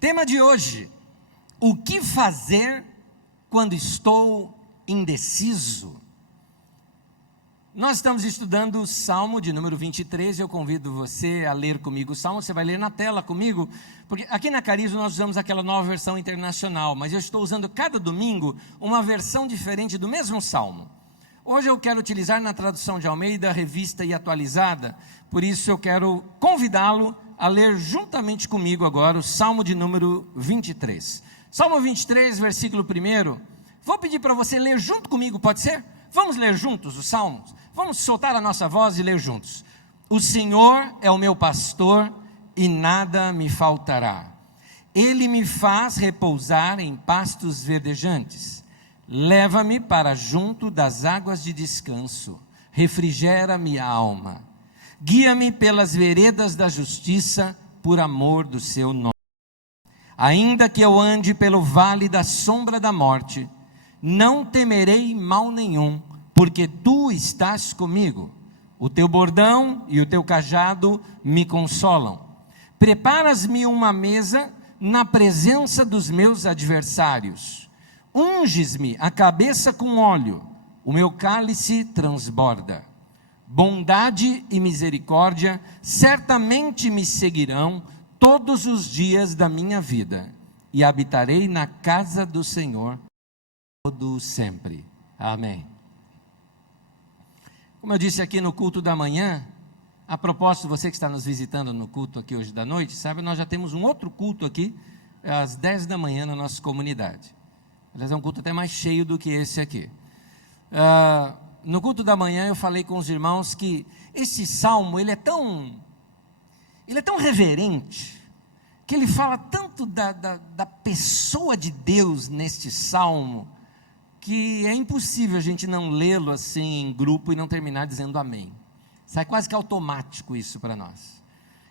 Tema de hoje: o que fazer quando estou indeciso? Nós estamos estudando o Salmo de número 23, eu convido você a ler comigo o Salmo. Você vai ler na tela comigo, porque aqui na Carisma nós usamos aquela nova versão internacional, mas eu estou usando cada domingo uma versão diferente do mesmo Salmo. Hoje eu quero utilizar na tradução de Almeida, revista e atualizada, por isso eu quero convidá-lo a ler juntamente comigo agora o Salmo de número 23. Salmo 23, versículo 1. Vou pedir para você ler junto comigo, pode ser? Vamos ler juntos os Salmos? Vamos soltar a nossa voz e ler juntos. O Senhor é o meu pastor e nada me faltará. Ele me faz repousar em pastos verdejantes. Leva-me para junto das águas de descanso. Refrigera minha alma. Guia-me pelas veredas da justiça, por amor do seu nome. Ainda que eu ande pelo vale da sombra da morte, não temerei mal nenhum, porque tu estás comigo. O teu bordão e o teu cajado me consolam. Preparas-me uma mesa na presença dos meus adversários. Unges-me a cabeça com óleo, o meu cálice transborda. Bondade e misericórdia certamente me seguirão todos os dias da minha vida, e habitarei na casa do Senhor todo sempre. Amém. Como eu disse aqui no culto da manhã, a propósito, você que está nos visitando no culto aqui hoje da noite, sabe, nós já temos um outro culto aqui, às 10 da manhã na nossa comunidade. Aliás, é um culto até mais cheio do que esse aqui. No culto da manhã eu falei com os irmãos que esse salmo, ele é tão reverente, que ele fala tanto da pessoa de Deus neste salmo, que é impossível a gente não lê-lo assim em grupo e não terminar dizendo amém. Sai quase que automático isso para nós.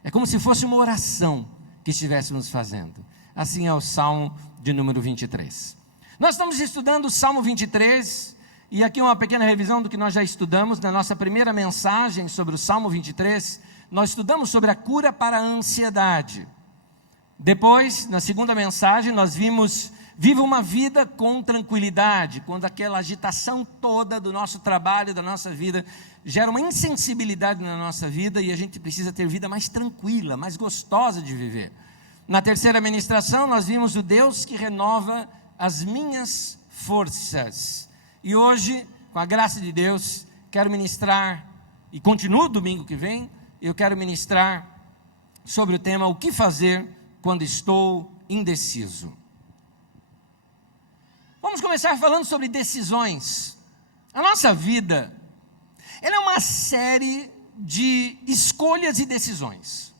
É como se fosse uma oração que estivéssemos fazendo. Assim é o Salmo de número 23. Nós estamos estudando o Salmo 23, e aqui uma pequena revisão do que nós já estudamos. Na nossa primeira mensagem sobre o Salmo 23, nós estudamos sobre a cura para a ansiedade. Depois, na segunda mensagem, nós vimos: viva uma vida com tranquilidade, quando aquela agitação toda do nosso trabalho, da nossa vida, gera uma insensibilidade na nossa vida, e a gente precisa ter vida mais tranquila, mais gostosa de viver. Na terceira ministração, nós vimos o Deus que renova as minhas forças. E hoje, com a graça de Deus, quero ministrar, e continuo domingo que vem, eu quero ministrar sobre o tema: o que fazer quando estou indeciso. Vamos começar falando sobre decisões. A nossa vida, ela é uma série de escolhas e decisões.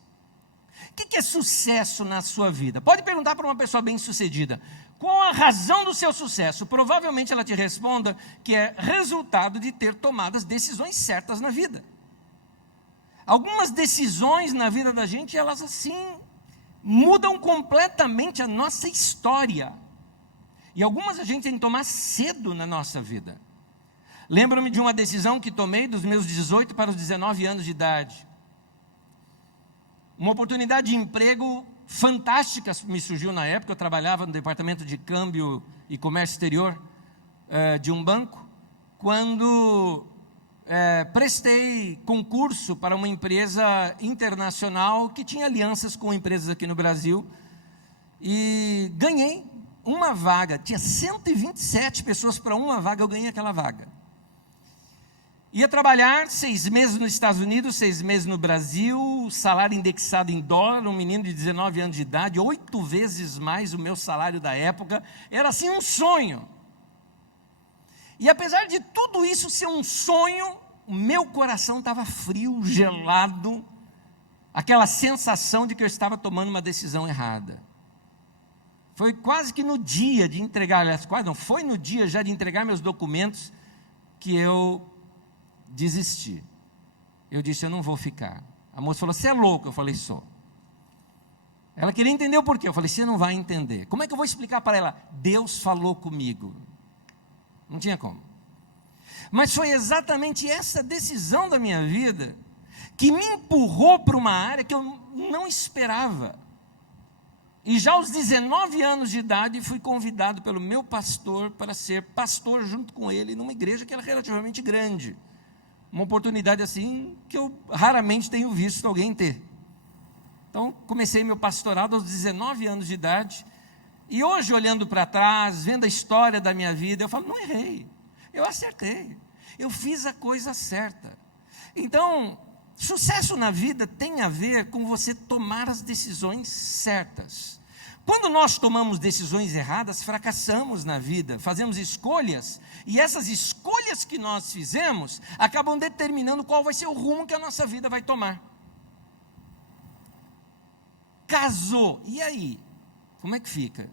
O que é sucesso na sua vida? Pode perguntar para uma pessoa bem-sucedida: qual a razão do seu sucesso? Provavelmente ela te responda que é resultado de ter tomado as decisões certas na vida. Algumas decisões na vida da gente, elas assim, mudam completamente a nossa história. E algumas a gente tem que tomar cedo na nossa vida. Lembro-me de uma decisão que tomei dos meus 18 para os 19 anos de idade. Uma oportunidade de emprego fantástica me surgiu na época. Eu trabalhava no departamento de câmbio e comércio exterior de um banco, quando prestei concurso para uma empresa internacional que tinha alianças com empresas aqui no Brasil, e ganhei uma vaga. Tinha 127 pessoas para uma vaga, eu ganhei aquela vaga. Ia trabalhar 6 meses nos Estados Unidos, 6 meses no Brasil, salário indexado em dólar, um menino de 19 anos de idade, 8 vezes mais o meu salário da época. Era assim um sonho. E apesar de tudo isso ser um sonho, o meu coração estava frio, gelado, aquela sensação de que eu estava tomando uma decisão errada. Foi quase que no dia de entregar, foi no dia já de entregar meus documentos que eu desisti. Eu disse: eu não vou ficar. A moça falou: você é louco? Eu falei: sou. Ela queria entender o porquê. Eu falei: você não vai entender. Como é que eu vou explicar para ela? Deus falou comigo. Não tinha como. Mas foi exatamente essa decisão da minha vida que me empurrou para uma área que eu não esperava. E já aos 19 anos de idade, fui convidado pelo meu pastor para ser pastor junto com ele numa igreja que era relativamente grande. Uma oportunidade assim que eu raramente tenho visto alguém ter. Então, comecei meu pastorado aos 19 anos de idade. E hoje, olhando para trás, vendo a história da minha vida, eu falo, não errei, eu acertei, eu fiz a coisa certa. Então, sucesso na vida tem a ver com você tomar as decisões certas. Quando nós tomamos decisões erradas, fracassamos na vida, fazemos escolhas, e essas escolhas que nós fizemos, acabam determinando qual vai ser o rumo que a nossa vida vai tomar. Casou, e aí? Como é que fica?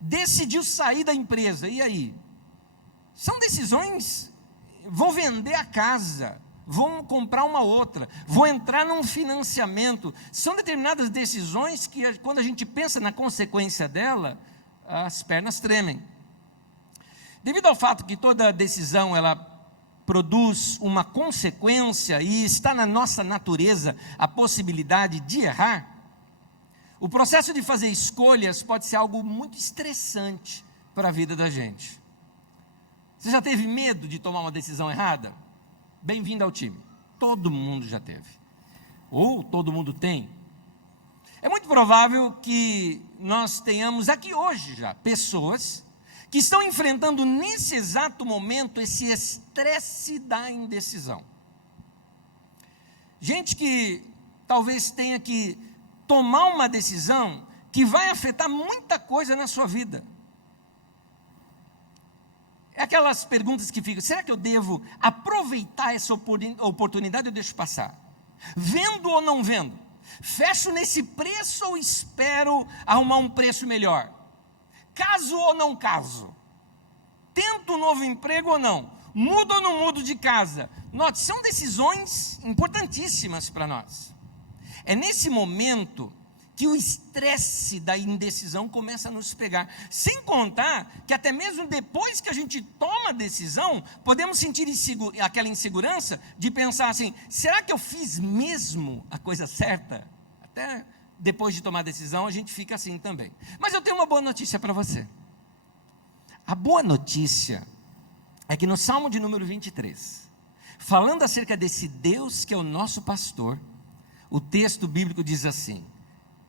Decidiu sair da empresa, e aí? São decisões, vou vender a casa, vou comprar uma outra, vou entrar num financiamento. São determinadas decisões que, quando a gente pensa na consequência dela, as pernas tremem. Devido ao fato que toda decisão, ela produz uma consequência, e está na nossa natureza a possibilidade de errar, o processo de fazer escolhas pode ser algo muito estressante para a vida da gente. Você já teve medo de tomar uma decisão errada? Bem-vindo ao time. Todo mundo já teve. Ou todo mundo tem. É muito provável que nós tenhamos aqui hoje já pessoas que estão enfrentando nesse exato momento esse estresse da indecisão. Gente que talvez tenha que tomar uma decisão que vai afetar muita coisa na sua vida. É aquelas perguntas que ficam, será que eu devo aproveitar essa oportunidade ou deixo passar? Vendo ou não vendo? Fecho nesse preço ou espero arrumar um preço melhor? Caso ou não caso? Tento um novo emprego ou não? Mudo ou não mudo de casa? Note, são decisões importantíssimas para nós. É nesse momento que o estresse da indecisão começa a nos pegar. Sem contar que até mesmo depois que a gente toma a decisão, podemos sentir aquela insegurança de pensar assim, será que eu fiz mesmo a coisa certa? Até depois de tomar a decisão, a gente fica assim também. Mas eu tenho uma boa notícia para você. A boa notícia é que no Salmo de número 23, falando acerca desse Deus que é o nosso pastor, o texto bíblico diz assim,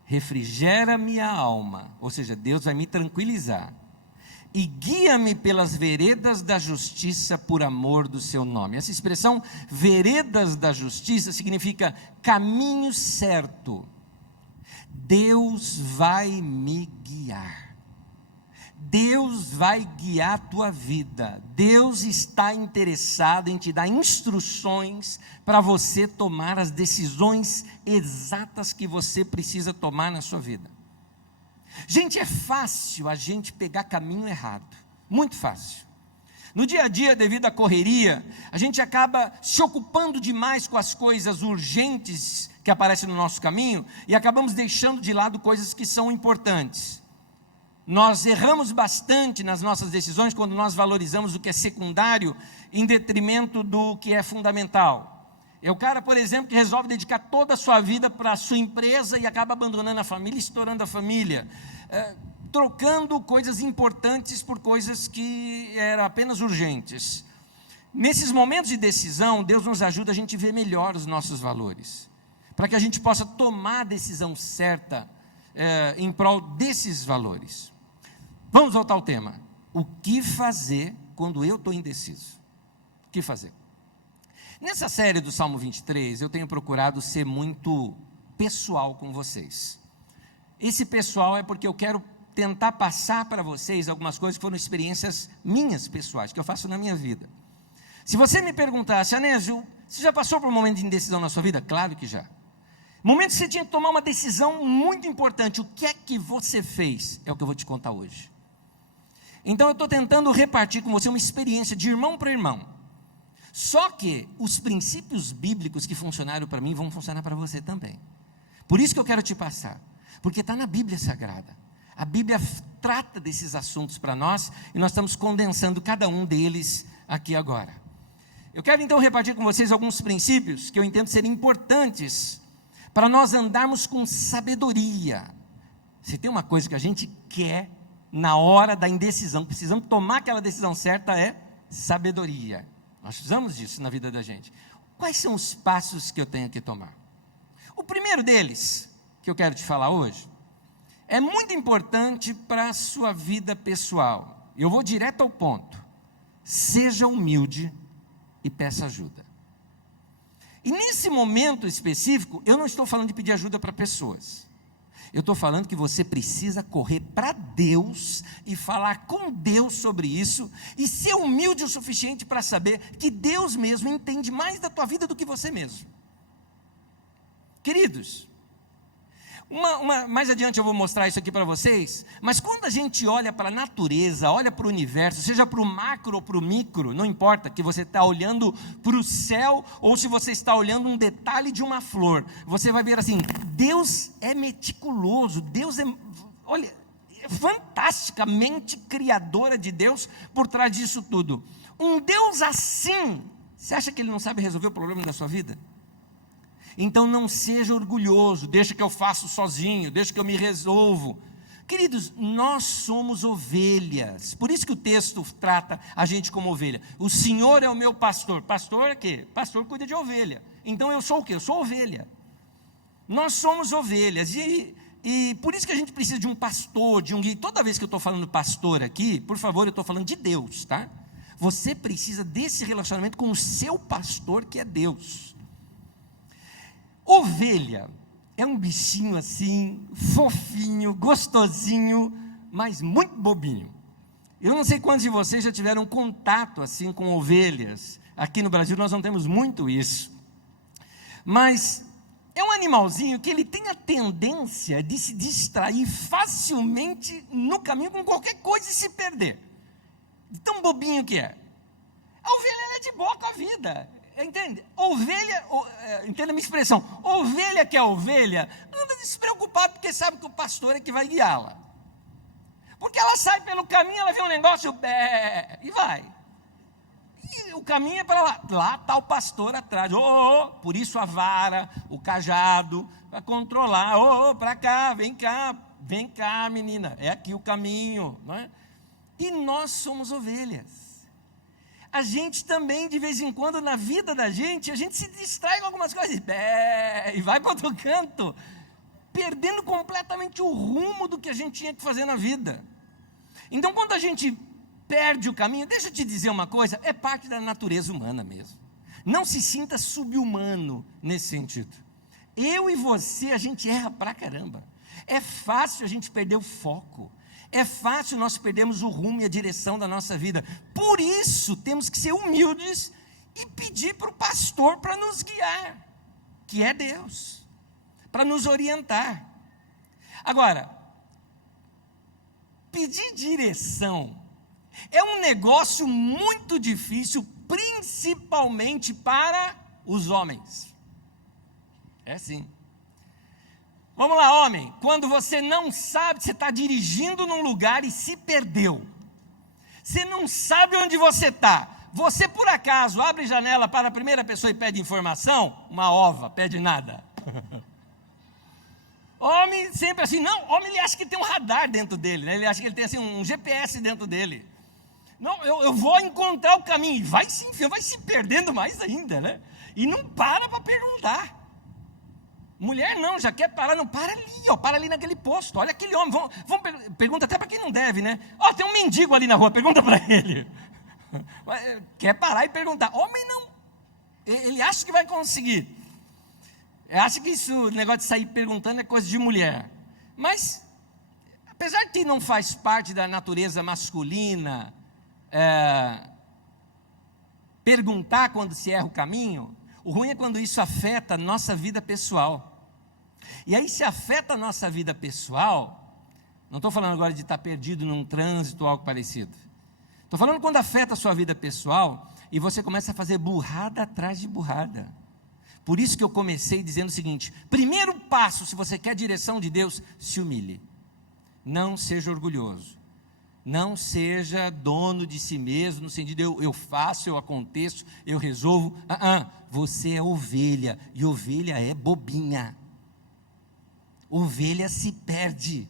refrigera minha alma, ou seja, Deus vai me tranquilizar, e guia-me pelas veredas da justiça por amor do seu nome. Essa expressão, veredas da justiça, significa caminho certo. Deus vai me guiar. Deus vai guiar a tua vida. Deus está interessado em te dar instruções para você tomar as decisões exatas que você precisa tomar na sua vida. Gente, é fácil a gente pegar caminho errado, muito fácil. No dia a dia, devido à correria, a gente acaba se ocupando demais com as coisas urgentes que aparecem no nosso caminho e acabamos deixando de lado coisas que são importantes. Nós erramos bastante nas nossas decisões quando nós valorizamos o que é secundário em detrimento do que é fundamental. É o cara, por exemplo, que resolve dedicar toda a sua vida para a sua empresa e acaba abandonando a família, estourando a família, trocando coisas importantes por coisas que eram apenas urgentes. Nesses momentos de decisão, Deus nos ajuda a gente ver melhor os nossos valores, para que a gente possa tomar a decisão certa em prol desses valores. Vamos voltar ao tema. O que fazer quando eu estou indeciso? O que fazer? Nessa série do Salmo 23, eu tenho procurado ser muito pessoal com vocês. Esse pessoal é porque eu quero tentar passar para vocês algumas coisas que foram experiências minhas pessoais, que eu faço na minha vida. Se você me perguntasse, Anésio, você já passou por um momento de indecisão na sua vida? Claro que já. Momento que você tinha que tomar uma decisão muito importante. O que é que você fez? É o que eu vou te contar hoje. Então eu estou tentando repartir com você uma experiência de irmão para irmão. Só que os princípios bíblicos que funcionaram para mim vão funcionar para você também. Por isso que eu quero te passar. Porque está na Bíblia Sagrada. A Bíblia trata desses assuntos para nós e nós estamos condensando cada um deles aqui agora. Eu quero então repartir com vocês alguns princípios que eu entendo serem importantes para nós andarmos com sabedoria Se tem uma coisa que a gente quer na hora da indecisão, precisamos tomar aquela decisão certa, é sabedoria. Nós precisamos disso na vida da gente. Quais são os passos que eu tenho que tomar? O primeiro deles, que eu quero te falar hoje, é muito importante para a sua vida pessoal. Eu vou direto ao ponto. Seja humilde e peça ajuda. E nesse momento específico, eu não estou falando de pedir ajuda para pessoas. Eu estou falando que você precisa correr para Deus e falar com Deus sobre isso e ser humilde o suficiente para saber que Deus mesmo entende mais da tua vida do que você mesmo. Queridos, mais adiante eu vou mostrar isso aqui para vocês, mas quando a gente olha para a natureza, olha para o universo, seja para o macro ou para o micro, não importa que você está olhando para o céu ou se você está olhando um detalhe de uma flor, você vai ver assim, Deus é meticuloso, Deus é, olha, é fantasticamente criadora de Deus por trás disso tudo. Um Deus assim, você acha que Ele não sabe resolver o problema da sua vida? Então não seja orgulhoso, deixa que eu faço sozinho, deixa que eu me resolvo. Queridos, nós somos ovelhas, por isso que o texto trata a gente como ovelha. O Senhor é o meu pastor. Pastor é o quê? Pastor cuida de ovelha. Então eu sou o quê? Eu sou ovelha. Nós somos ovelhas e por isso que a gente precisa de um pastor, de um guia. Toda vez que eu estou falando pastor aqui, por favor, eu estou falando de Deus, tá? Você precisa desse relacionamento com o seu pastor, que é Deus. Ovelha é um bichinho assim, fofinho, gostosinho, mas muito bobinho. Eu não sei quantos de vocês já tiveram contato assim com ovelhas. Aqui no Brasil nós não temos muito isso. Mas é um animalzinho que ele tem a tendência de se distrair facilmente no caminho com qualquer coisa e se perder. De tão bobinho que é. A ovelha é de boa com a vida. Entende? Ovelha, entenda a minha expressão, ovelha que é ovelha, anda despreocupada porque sabe que o pastor é que vai guiá-la. Porque ela sai pelo caminho, ela vê um negócio, e vai. E o caminho é para lá. Lá está o pastor atrás. Por isso a vara, o cajado, para controlar. Para cá, vem cá, menina. É aqui o caminho. Não é? E nós somos ovelhas. A gente também, de vez em quando, na vida da gente, a gente se distrai com algumas coisas, e vai para outro canto, perdendo completamente o rumo do que a gente tinha que fazer na vida. Então, quando a gente perde o caminho, deixa eu te dizer uma coisa, é parte da natureza humana mesmo. Não se sinta sub-humano nesse sentido. Eu e você, a gente erra pra caramba. É fácil a gente perder o foco. É fácil nós perdermos o rumo e a direção da nossa vida. Por isso, temos que ser humildes e pedir para o pastor para nos guiar, que é Deus, para nos orientar. Agora, pedir direção é um negócio muito difícil, principalmente para os homens. É sim. Vamos lá, homem, quando você não sabe, você está dirigindo num lugar e se perdeu, você não sabe onde você está, você por acaso abre janela para a primeira pessoa e pede informação, uma ova, pede nada. Homem sempre assim, não, homem ele acha que tem um radar dentro dele, né? Ele acha que ele tem assim, um GPS dentro dele. Não, eu vou encontrar o caminho, e vai se perdendo mais ainda, né? E não para perguntar. Mulher não, já quer parar, não, para ali naquele posto, olha aquele homem, pergunta até para quem não deve, né? Tem um mendigo ali na rua, pergunta para ele. Quer parar e perguntar, homem não, ele acha que vai conseguir, acha que isso, o negócio de sair perguntando é coisa de mulher, mas, apesar de que não faz parte da natureza masculina, perguntar quando se erra o caminho, o ruim é quando isso afeta a nossa vida pessoal. E aí, se afeta a nossa vida pessoal, não estou falando agora de estar perdido num trânsito ou algo parecido. Estou falando quando afeta a sua vida pessoal e você começa a fazer burrada atrás de burrada. Por isso que eu comecei dizendo o seguinte: primeiro passo, se você quer a direção de Deus, se humilhe. Não seja orgulhoso. Não seja dono de si mesmo, no sentido eu faço, eu aconteço, eu resolvo. Você é ovelha, e ovelha é bobinha. Ovelha se perde.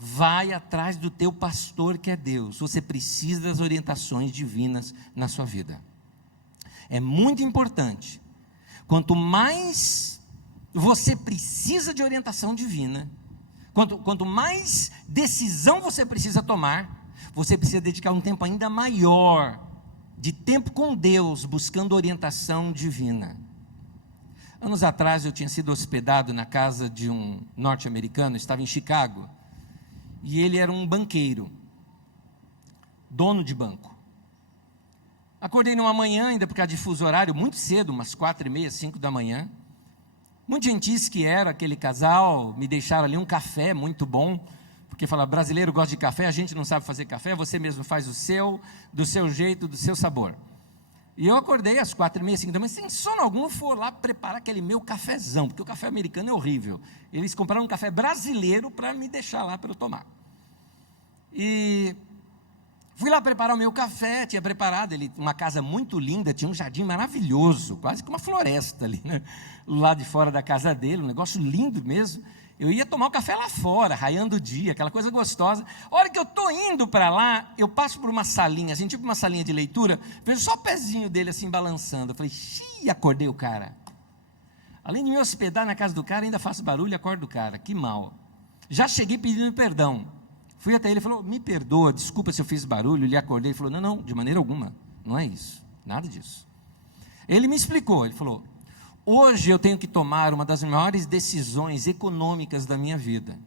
vai atrás do teu pastor, que é Deus. Você precisa das orientações divinas na sua vida. É muito importante. Quanto mais você precisa de orientação divina, quanto mais decisão você precisa tomar, você precisa dedicar um tempo ainda maior de tempo com Deus, buscando orientação divina. Anos atrás eu tinha sido hospedado na casa de um norte-americano, estava em Chicago, e ele era um banqueiro, dono de banco. Acordei numa manhã, ainda por causa de fuso horário, muito cedo, umas 4h30, 5 da manhã. Muito gentis que era aquele casal, me deixaram ali um café muito bom, porque fala, brasileiro gosta de café, a gente não sabe fazer café, você mesmo faz o seu, do seu jeito, do seu sabor. E eu acordei às 4h30, 5 da manhã, sem sono algum, fui lá preparar aquele meu cafezão, porque o café americano é horrível. Eles compraram um café brasileiro para me deixar lá para eu tomar. E fui lá preparar o meu café, tinha preparado uma casa muito linda, tinha um jardim maravilhoso, quase que uma floresta ali, né? Lá de fora da casa dele, um negócio lindo mesmo. Eu ia tomar o café lá fora, raiando o dia, aquela coisa gostosa. A hora que eu estou indo para lá, eu passo por uma salinha, assim, tipo uma salinha de leitura, vejo só o pezinho dele assim balançando. Eu falei, xiii, acordei o cara. Além de me hospedar na casa do cara, ainda faço barulho e acordo o cara, que mal. Já cheguei pedindo perdão. Fui até ele e falou, me perdoa, desculpa se eu fiz barulho, lhe acordei. Ele falou, não, de maneira alguma, não é isso, nada disso. Ele me explicou, ele falou, hoje eu tenho que tomar uma das maiores decisões econômicas da minha vida.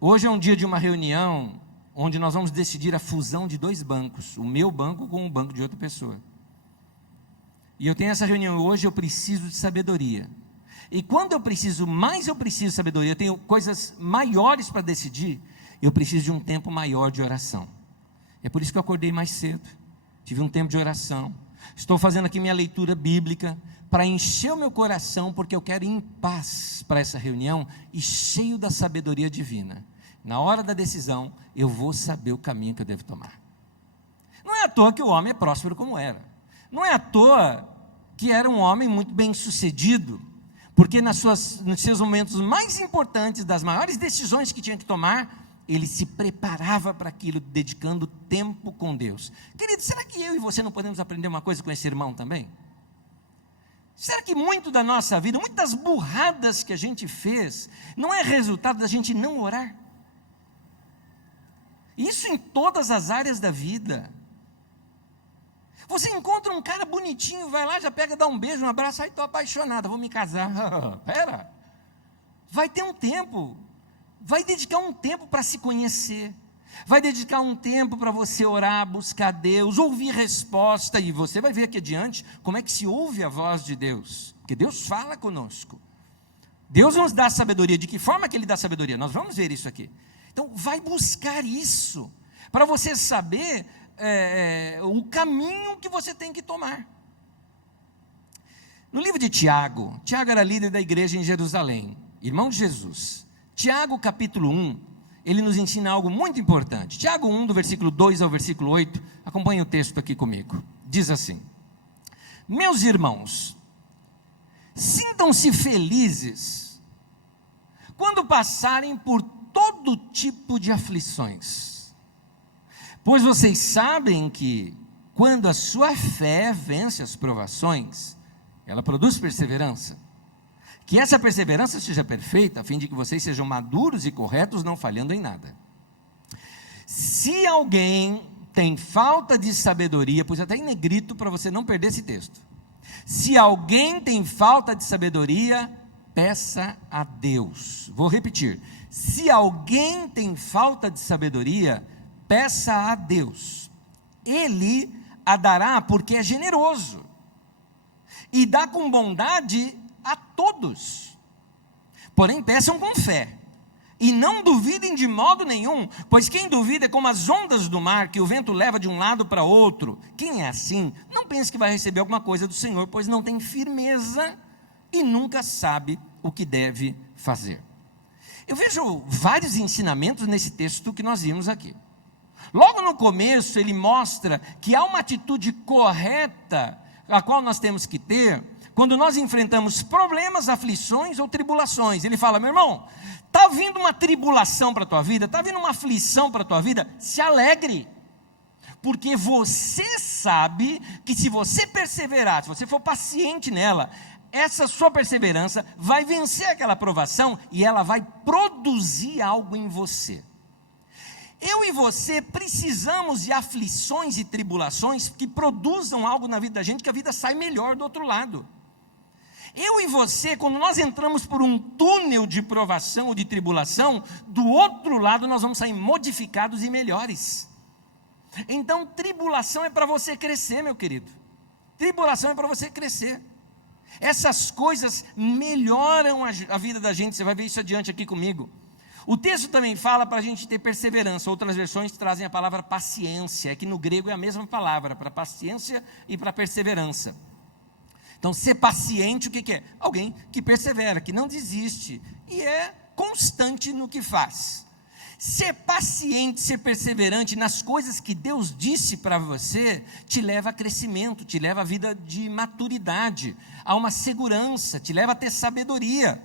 Hoje é um dia de uma reunião, onde nós vamos decidir a fusão de 2 bancos, o meu banco com o banco de outra pessoa. E eu tenho essa reunião hoje, eu preciso de sabedoria. E quando eu preciso de sabedoria, eu tenho coisas maiores para decidir, eu preciso de um tempo maior de oração. É por isso que eu acordei mais cedo, tive um tempo de oração. Estou fazendo aqui minha leitura bíblica, para encher o meu coração, porque eu quero ir em paz para essa reunião, e cheio da sabedoria divina. Na hora da decisão, eu vou saber o caminho que eu devo tomar. Não é à toa que o homem é próspero como era. Não é à toa que era um homem muito bem sucedido, porque nos seus momentos mais importantes, das maiores decisões que tinha que tomar, ele se preparava para aquilo, dedicando tempo com Deus. Querido, será que eu e você não podemos aprender uma coisa com esse irmão também? Será que muito da nossa vida, muitas burradas que a gente fez, não é resultado da gente não orar? Isso em todas as áreas da vida. Você encontra um cara bonitinho, vai lá, já pega, dá um beijo, um abraço, aí estou apaixonada, vou me casar. Pera, vai ter um tempo, vai dedicar um tempo para se conhecer, vai dedicar um tempo para você orar, buscar Deus, ouvir resposta, e você vai ver aqui adiante como é que se ouve a voz de Deus, porque Deus fala conosco. Deus nos dá sabedoria. De que forma que Ele dá sabedoria? Nós vamos ver isso aqui. Então vai buscar isso, para você saber o caminho que você tem que tomar. No livro de Tiago, Tiago era líder da igreja em Jerusalém, irmão de Jesus. Tiago capítulo 1, ele nos ensina algo muito importante. Tiago 1, do versículo 2 ao versículo 8, acompanhe o texto aqui comigo. Diz assim: meus irmãos, sintam-se felizes quando passarem por todo tipo de aflições, pois vocês sabem que quando a sua fé vence as provações, ela produz perseverança. Que essa perseverança seja perfeita, a fim de que vocês sejam maduros e corretos, não falhando em nada. Se alguém tem falta de sabedoria, pus até em negrito para você não perder esse texto. Se alguém tem falta de sabedoria, peça a Deus. Vou repetir. Se alguém tem falta de sabedoria, peça a Deus. Ele a dará porque é generoso e dá com bondade a todos. Porém, peçam com fé e não duvidem de modo nenhum, pois quem duvida é como as ondas do mar, que o vento leva de um lado para outro. Quem é assim, não pense que vai receber alguma coisa do Senhor, pois não tem firmeza e nunca sabe o que deve fazer. Eu vejo vários ensinamentos nesse texto que nós vimos aqui. Logo no começo, ele mostra que há uma atitude correta, a qual nós temos que ter quando nós enfrentamos problemas, aflições ou tribulações. Ele fala: meu irmão, está vindo uma tribulação para a tua vida, está vindo uma aflição para a tua vida, se alegre, porque você sabe que se você perseverar, se você for paciente nela, essa sua perseverança vai vencer aquela provação e ela vai produzir algo em você. Eu e você precisamos de aflições e tribulações que produzam algo na vida da gente, que a vida sai melhor do outro lado. Eu e você, quando nós entramos por um túnel de provação ou de tribulação, do outro lado nós vamos sair modificados e melhores. Então, tribulação é para você crescer, meu querido. Tribulação é para você crescer. Essas coisas melhoram a vida da gente, você vai ver isso adiante aqui comigo. O texto também fala para a gente ter perseverança. Outras versões trazem a palavra paciência, que no grego é a mesma palavra, para paciência e para perseverança. Então, ser paciente, o que é? Alguém que persevera, que não desiste e é constante no que faz. Ser paciente, ser perseverante nas coisas que Deus disse para você, te leva a crescimento, te leva a vida de maturidade, a uma segurança, te leva a ter sabedoria.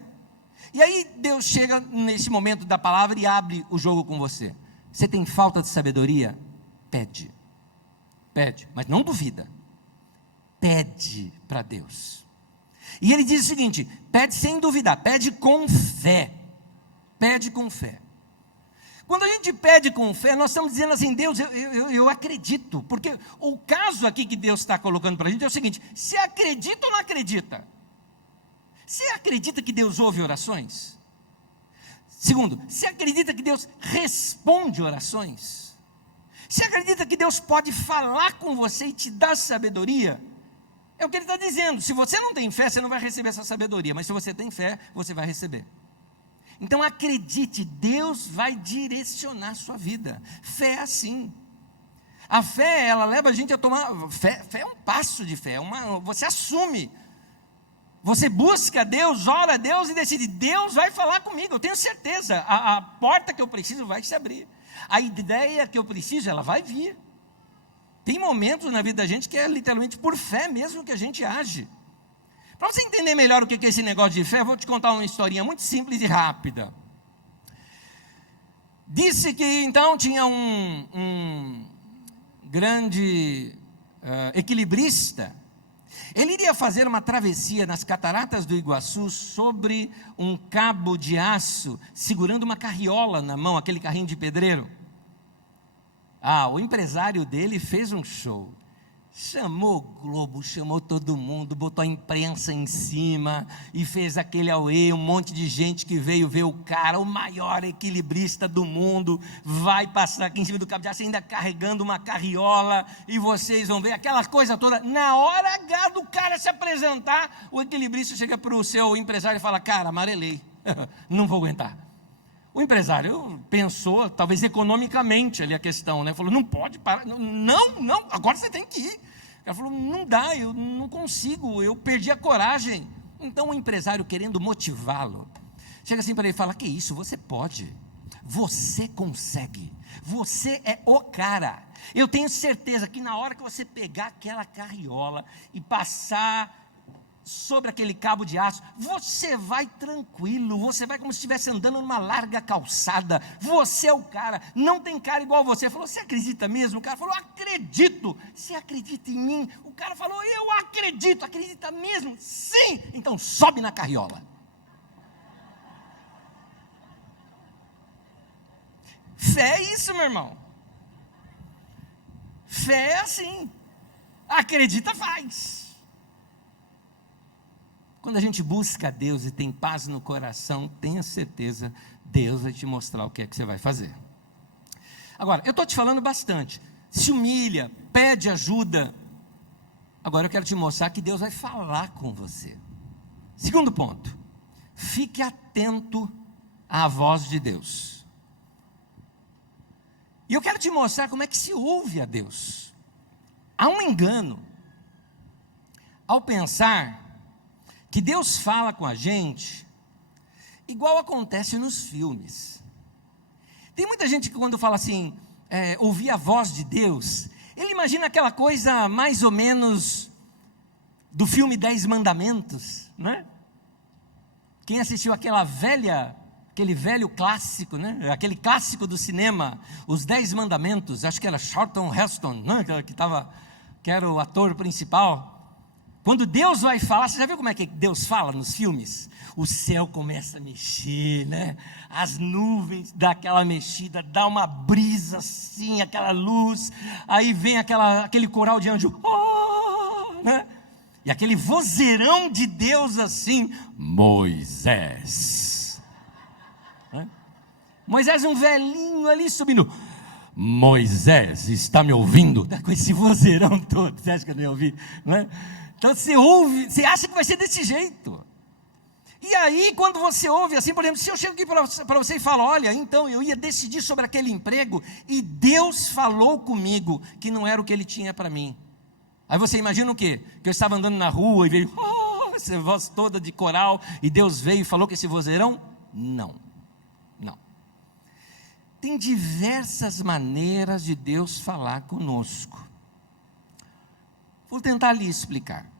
E aí Deus chega nesse momento da palavra e abre o jogo com você. Você tem falta de sabedoria? Pede, mas não duvida. Pede para Deus. E ele diz o seguinte: pede sem duvidar, pede com fé. Pede com fé. Quando a gente pede com fé, nós estamos dizendo assim: Deus, eu acredito. Porque o caso aqui que Deus está colocando para a gente é o seguinte: você acredita ou não acredita? Você acredita que Deus ouve orações? Segundo, você acredita que Deus responde orações? Você acredita que Deus pode falar com você e te dar sabedoria? É o que ele está dizendo. Se você não tem fé, você não vai receber essa sabedoria. Mas se você tem fé, você vai receber. Então acredite, Deus vai direcionar a sua vida. Fé é assim. A fé, ela leva a gente a tomar... Fé é um passo de fé. Você assume. Você busca Deus, ora a Deus e decide: Deus vai falar comigo, eu tenho certeza. A porta que eu preciso vai se abrir. A ideia que eu preciso, ela vai vir. Tem momentos na vida da gente que é literalmente por fé mesmo que a gente age. Para você entender melhor o que é esse negócio de fé, eu vou te contar uma historinha muito simples e rápida. Disse que então tinha um grande equilibrista. Ele iria fazer uma travessia nas cataratas do Iguaçu sobre um cabo de aço, segurando uma carriola na mão, aquele carrinho de pedreiro. O empresário dele fez um show. Chamou o Globo, chamou todo mundo, botou a imprensa em cima e fez aquele auê, um monte de gente que veio ver o cara, o maior equilibrista do mundo, vai passar aqui em cima do cabo de aço ainda carregando uma carriola, e vocês vão ver aquela coisa toda. Na hora H do cara se apresentar, o equilibrista chega para o seu empresário e fala: cara, amarelei, não vou aguentar. O empresário pensou, talvez economicamente ali a questão, né? Falou: não pode parar, não, agora você tem que ir. O cara falou: não dá, eu não consigo, eu perdi a coragem. Então o empresário, querendo motivá-lo, chega assim para ele e fala: que isso, você pode, você consegue, você é o cara. Eu tenho certeza que na hora que você pegar aquela carriola e passar sobre aquele cabo de aço, você vai tranquilo, você vai como se estivesse andando numa larga calçada, você é o cara, não tem cara igual você. Falou: você acredita mesmo? O cara falou: acredito. Você acredita em mim? O cara falou: eu acredito. Acredita mesmo? Sim. Então sobe na carriola. Fé é isso, meu irmão. Fé é assim. Acredita, faz. Quando a gente busca a Deus e tem paz no coração, tenha certeza, Deus vai te mostrar o que é que você vai fazer. Agora, eu estou te falando bastante. Se humilha, pede ajuda. Agora eu quero te mostrar que Deus vai falar com você. Segundo ponto, fique atento à voz de Deus. E eu quero te mostrar como é que se ouve a Deus. Há um engano ao pensar que Deus fala com a gente igual acontece nos filmes. Tem muita gente que quando fala assim, ouvir a voz de Deus, ele imagina aquela coisa mais ou menos do filme 10 Mandamentos, né? Quem assistiu aquele velho clássico, né? Aquele clássico do cinema, Os 10 Mandamentos, acho que era Charlton Heston, né? que era o ator principal. Quando Deus vai falar, você já viu como é que Deus fala nos filmes? O céu começa a mexer, né? As nuvens dão aquela mexida, dá uma brisa assim, aquela luz, aí vem aquele coral de anjo, né? E aquele vozeirão de Deus assim, Moisés. Né? Moisés um velhinho ali subindo. Moisés, está me ouvindo? Com esse vozeirão todo, você acha que eu não ia ouvir? Né? Então você ouve, você acha que vai ser desse jeito. E aí, quando você ouve assim, por exemplo, se eu chego aqui para você e falo, olha, então eu ia decidir sobre aquele emprego, e Deus falou comigo que não era o que Ele tinha para mim. Aí você imagina o quê? Que eu estava andando na rua e veio, essa voz toda de coral, e Deus veio e falou com esse vozeirão? Não. Tem diversas maneiras de Deus falar conosco. Vou tentar lhe explicar.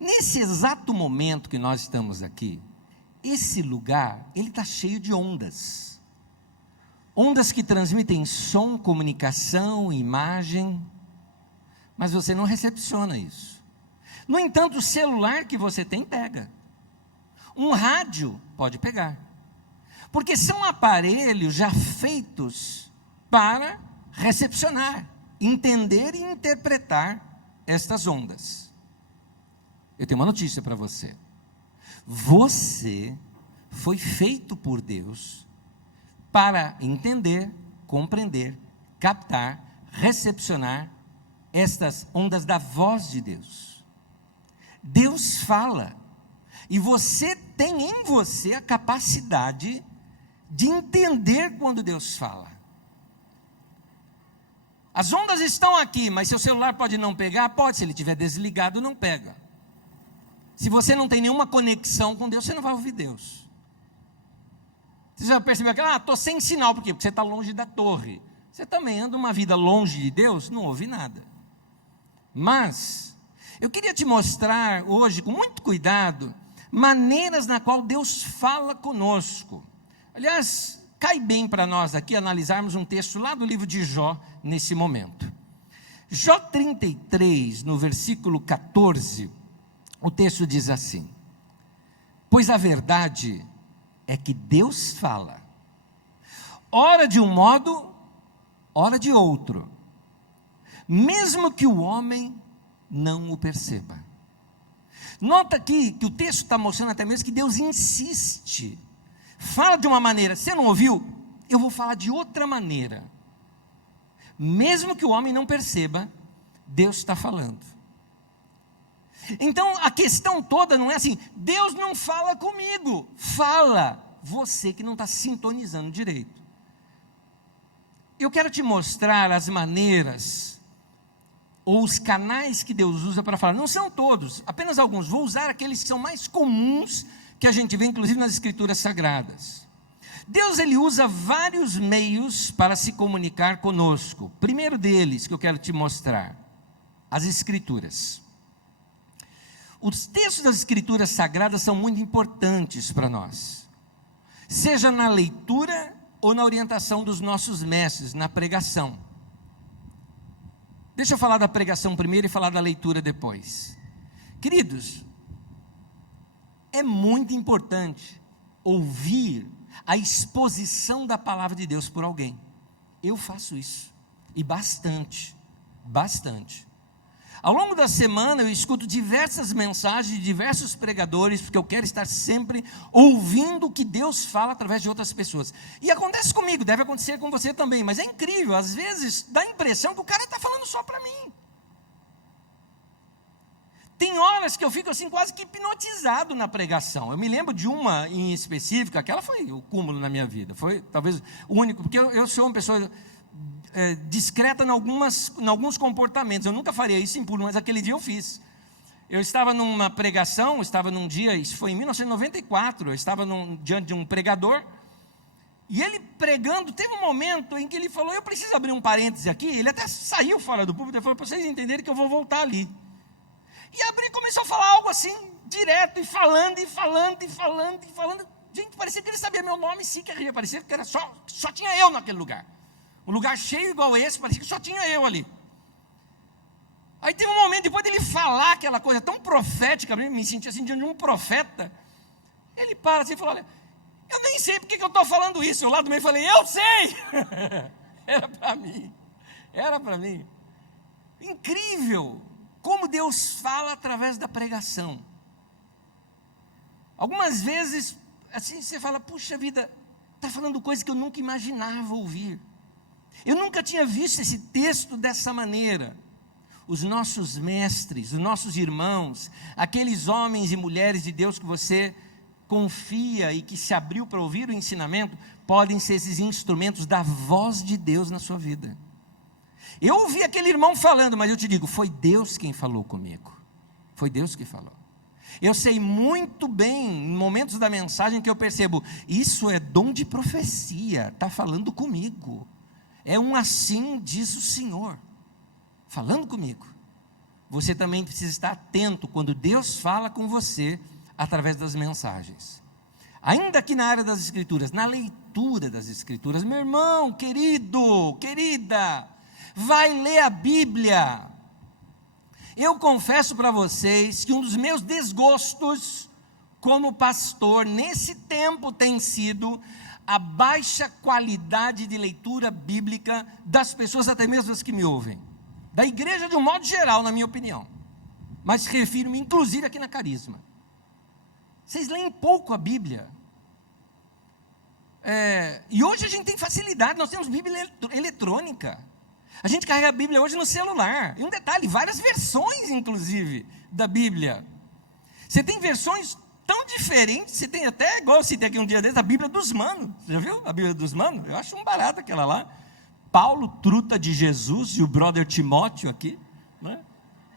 Nesse exato momento que nós estamos aqui, esse lugar, ele está cheio de ondas. Ondas que transmitem som, comunicação, imagem, mas você não recepciona isso. No entanto, o celular que você tem pega. Um rádio pode pegar. Porque são aparelhos já feitos para recepcionar, entender e interpretar estas ondas. Eu tenho uma notícia para você. Você foi feito por Deus para entender, compreender, captar, recepcionar estas ondas da voz de Deus. Deus fala, e você tem em você a capacidade de entender quando Deus fala. As ondas estão aqui, mas seu celular pode não pegar? Pode, se ele estiver desligado, não pega. Se você não tem nenhuma conexão com Deus, você não vai ouvir Deus. Você já percebeu que, estou sem sinal, por quê? Porque você está longe da torre. Você também anda uma vida longe de Deus, não ouve nada. Mas, eu queria te mostrar hoje, com muito cuidado, maneiras na qual Deus fala conosco. Aliás, cai bem para nós aqui analisarmos um texto lá do livro de Jó, nesse momento. Jó 33, no versículo 14, o texto diz assim: pois a verdade é que Deus fala, ora de um modo, ora de outro, mesmo que o homem não o perceba. Nota aqui que o texto está mostrando até mesmo que Deus insiste, fala de uma maneira, você não ouviu? Eu vou falar de outra maneira. Mesmo que o homem não perceba, Deus está falando. Então a questão toda não é assim, Deus não fala comigo, fala você que não está sintonizando direito. Eu quero te mostrar as maneiras, ou os canais que Deus usa para falar. Não são todos, apenas alguns. Vou usar aqueles que são mais comuns, que a gente vê inclusive nas Escrituras Sagradas. Deus, ele usa vários meios para se comunicar conosco. Primeiro deles que eu quero te mostrar, as Escrituras. Os textos das Escrituras Sagradas são muito importantes para nós, seja na leitura ou na orientação dos nossos mestres, na pregação. Deixa eu falar da pregação primeiro e falar da leitura depois. Queridos, é muito importante ouvir a exposição da palavra de Deus por alguém. Eu faço isso, e bastante. Ao longo da semana eu escuto diversas mensagens de diversos pregadores, porque eu quero estar sempre ouvindo o que Deus fala através de outras pessoas. E acontece comigo, deve acontecer com você também, mas é incrível, às vezes dá a impressão que o cara está falando só para mim. Tem horas que eu fico assim quase que hipnotizado na pregação. Eu me lembro de uma em específico, aquela foi o cúmulo na minha vida, foi talvez o único, porque eu sou uma pessoa discreta em alguns comportamentos. Eu nunca faria isso em público, mas aquele dia eu fiz. Eu estava numa pregação, estava num dia, isso foi em 1994, eu estava diante de um pregador, e ele pregando, teve um momento em que ele falou, eu preciso abrir um parêntese aqui, ele até saiu fora do púlpito, ele falou, para vocês entenderem que eu vou voltar ali. E abriu e começou a falar algo assim, direto, e falando. Gente, parecia que ele sabia meu nome, sim, que parecia que era só tinha eu naquele lugar. Um lugar cheio igual esse, parecia que só tinha eu ali. Aí teve um momento, depois dele falar aquela coisa tão profética, me senti assim diante de um profeta, ele para assim e fala, olha, eu nem sei porque que eu estou falando isso. Eu lá do meio falei, eu sei! Era para mim. Incrível como Deus fala através da pregação. Algumas vezes, assim, você fala, puxa vida, está falando coisas que eu nunca imaginava ouvir. Eu nunca tinha visto esse texto dessa maneira. Os nossos mestres, os nossos irmãos, aqueles homens e mulheres de Deus que você confia e que se abriu para ouvir o ensinamento, podem ser esses instrumentos da voz de Deus na sua vida. Eu ouvi aquele irmão falando, mas eu te digo, foi Deus quem falou comigo. Foi Deus que falou. Eu sei muito bem, em momentos da mensagem, que eu percebo, isso é dom de profecia, está falando comigo. É um assim diz o Senhor, falando comigo. Você também precisa estar atento quando Deus fala com você, através das mensagens. Ainda que na área das Escrituras, na leitura das Escrituras, meu irmão, querido, querida, vai ler a Bíblia. Eu confesso para vocês que um dos meus desgostos como pastor nesse tempo tem sido a baixa qualidade de leitura bíblica das pessoas, até mesmo as que me ouvem, da igreja de um modo geral, na minha opinião, mas refiro-me inclusive aqui na Carisma. Vocês leem pouco a Bíblia. E hoje a gente tem facilidade, nós temos Bíblia eletrônica. A gente carrega a Bíblia hoje no celular. E um detalhe, várias versões, inclusive, da Bíblia. Você tem versões tão diferentes, você tem até, igual eu citei aqui um dia desses, a Bíblia dos Manos. Já viu a Bíblia dos Manos? Eu acho um barato aquela lá. Paulo, truta de Jesus, e o brother Timóteo aqui, né?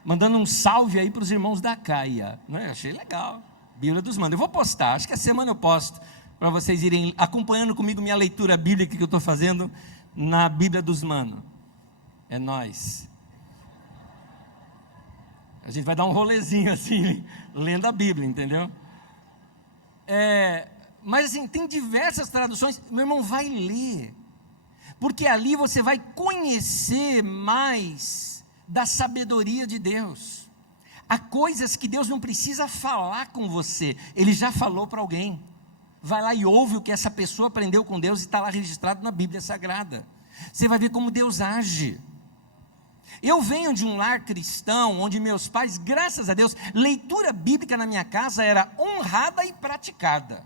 Mandando um salve aí para os irmãos da Caia. Né? Achei legal. Bíblia dos Manos. Eu vou postar, acho que a semana eu posto, para vocês irem acompanhando comigo minha leitura bíblica que eu estou fazendo na Bíblia dos Manos. É nóis. A gente vai dar um rolezinho assim, lendo a Bíblia, entendeu? Mas assim, tem diversas traduções. Meu irmão, vai ler, porque ali você vai conhecer mais da sabedoria de Deus. Há coisas que Deus não precisa falar com você, Ele já falou para alguém. Vai lá e ouve o que essa pessoa aprendeu com Deus e está lá registrado na Bíblia Sagrada. Você vai ver como Deus age. Eu venho de um lar cristão, onde meus pais, graças a Deus, leitura bíblica na minha casa era honrada e praticada.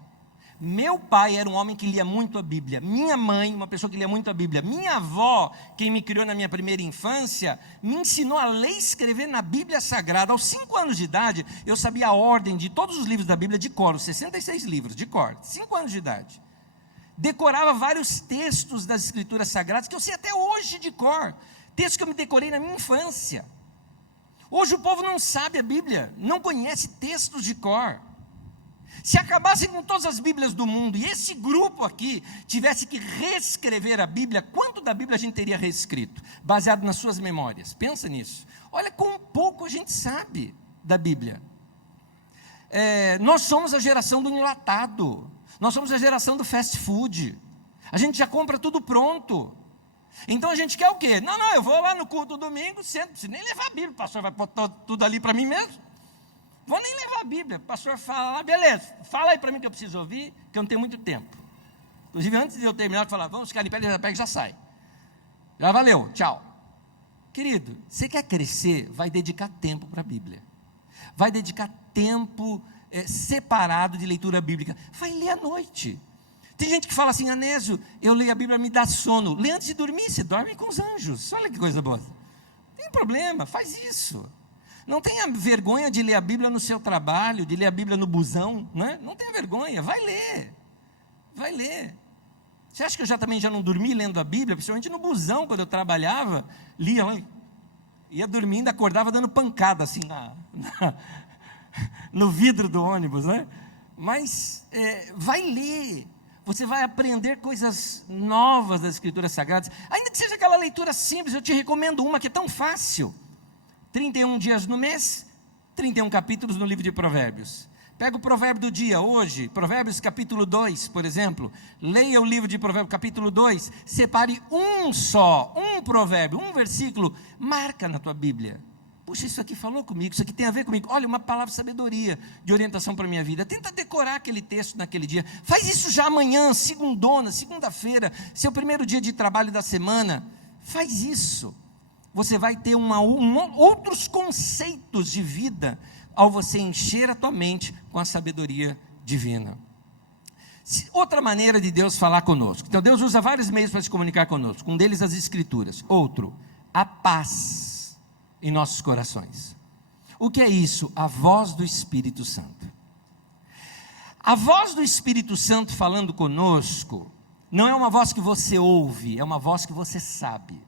Meu pai era um homem que lia muito a Bíblia. Minha mãe, uma pessoa que lia muito a Bíblia. Minha avó, quem me criou na minha primeira infância, me ensinou a ler e escrever na Bíblia Sagrada. Aos 5 anos de idade, eu sabia a ordem de todos os livros da Bíblia de cor, os 66 livros de cor, 5 anos de idade. Decorava vários textos das Escrituras Sagradas, que eu sei até hoje de cor. Textos que eu me decorei na minha infância. Hoje o povo não sabe a Bíblia, não conhece textos de cor. Se acabassem com todas as Bíblias do mundo e esse grupo aqui tivesse que reescrever a Bíblia, quanto da Bíblia a gente teria reescrito? Baseado nas suas memórias. Pensa nisso. Olha como pouco a gente sabe da Bíblia. Nós somos a geração do enlatado. Nós somos a geração do fast food. A gente já compra tudo pronto. Então a gente quer o quê? Não, eu vou lá no culto domingo, sento, não preciso nem levar a Bíblia, o pastor vai botar tudo ali para mim mesmo. Vou nem levar a Bíblia, o pastor fala lá, beleza, fala aí para mim que eu preciso ouvir, que eu não tenho muito tempo. Inclusive antes de eu terminar, eu falar, vamos ficar em pé, ele já pega e já sai. Já valeu, tchau. Querido, você quer crescer, vai dedicar tempo para a Bíblia. Vai dedicar tempo separado de leitura bíblica. Vai ler à noite. Tem gente que fala assim, Anésio, eu leio a Bíblia, me dá sono. Lê antes de dormir, você dorme com os anjos. Olha que coisa boa. Não tem problema, faz isso. Não tenha vergonha de ler a Bíblia no seu trabalho, de ler a Bíblia no busão, né? Não tenha vergonha, vai ler. Vai ler. Você acha que eu também já não dormi lendo a Bíblia? Principalmente no busão, quando eu trabalhava, lia, ia dormindo, acordava dando pancada assim no vidro do ônibus, né? Mas vai ler. Você vai aprender coisas novas das Escrituras Sagradas, ainda que seja aquela leitura simples. Eu te recomendo uma que é tão fácil, 31 dias no mês, 31 capítulos no livro de Provérbios. Pega o provérbio do dia, hoje, Provérbios capítulo 2, por exemplo. Leia o livro de Provérbios capítulo 2, separe um provérbio, um versículo, marca na tua Bíblia. Puxa, isso aqui falou comigo, isso aqui tem a ver comigo. Olha, uma palavra de sabedoria, de orientação para a minha vida. Tenta decorar aquele texto naquele dia. Faz isso já amanhã, segunda-feira, seu primeiro dia de trabalho da semana. Faz isso. Você vai ter outros conceitos de vida ao você encher a tua mente com a sabedoria divina. Outra maneira de Deus falar conosco. Então Deus usa vários meios para se comunicar conosco. Um deles as Escrituras. Outro, a paz em nossos corações. O que é isso? A voz do Espírito Santo. A voz do Espírito Santo falando conosco não é uma voz que você ouve, é uma voz que você sabe.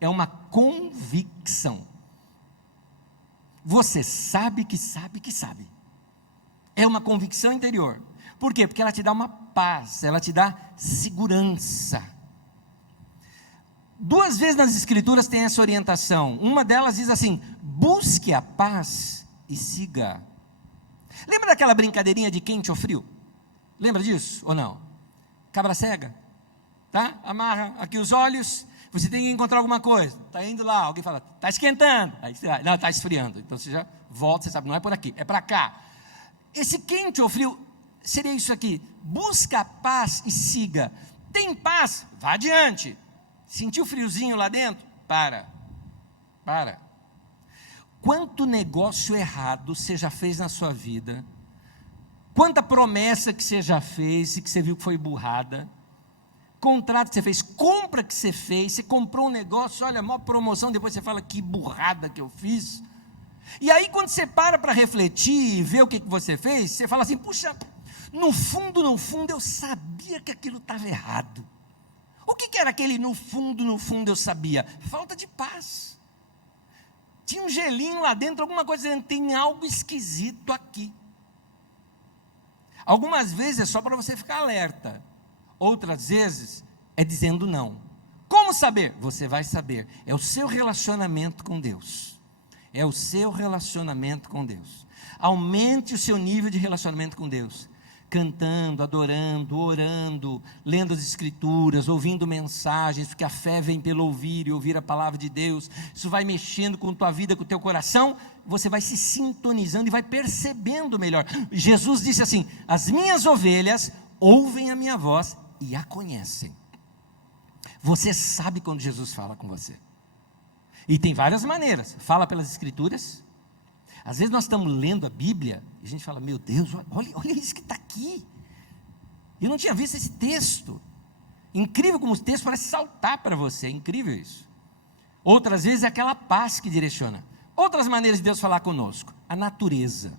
É uma convicção. Você sabe que sabe que sabe. É uma convicção interior. Por quê? Porque ela te dá uma paz, ela te dá segurança. 2 vezes nas Escrituras tem essa orientação. Uma delas diz assim: busque a paz e siga. Lembra daquela brincadeirinha de quente ou frio? Lembra disso ou não? Cabra cega, tá? Amarra aqui os olhos. Você tem que encontrar alguma coisa, está indo lá, alguém fala, está esquentando, aí você vai, não, está esfriando, então você já volta, você sabe, não é por aqui, é para cá. Esse quente ou frio, seria isso aqui, busca a paz e siga. Tem paz? Vá adiante. Sentiu friozinho lá dentro? Para. Quanto negócio errado você já fez na sua vida, quanta promessa que você já fez e que você viu que foi burrada, contrato que você fez, compra que você fez, você comprou um negócio, olha, maior promoção, depois você fala, que burrada que eu fiz. E aí quando você para refletir e ver o que você fez, você fala assim, puxa, no fundo eu sabia que aquilo estava errado. O que era aquele no fundo eu sabia? Falta de paz. Tinha um gelinho lá dentro, alguma coisa dizendo, tem algo esquisito aqui. Algumas vezes é só para você ficar alerta. Outras vezes é dizendo não. Como saber? Você vai saber. É o seu relacionamento com Deus. É o seu relacionamento com Deus. Aumente o seu nível de relacionamento com Deus. Cantando, adorando, orando, lendo as Escrituras, ouvindo mensagens, porque a fé vem pelo ouvir e ouvir a palavra de Deus. Isso vai mexendo com a tua vida, com o teu coração. Você vai se sintonizando e vai percebendo melhor. Jesus disse assim, as minhas ovelhas ouvem a minha voz e a conhecem. Você sabe quando Jesus fala com você. E tem várias maneiras. Fala pelas Escrituras. Às vezes nós estamos lendo a Bíblia e a gente fala, meu Deus, olha isso que está aqui. Eu não tinha visto esse texto. Incrível como o texto parece saltar para você. É incrível isso. Outras vezes é aquela paz que direciona. Outras maneiras de Deus falar conosco. A natureza.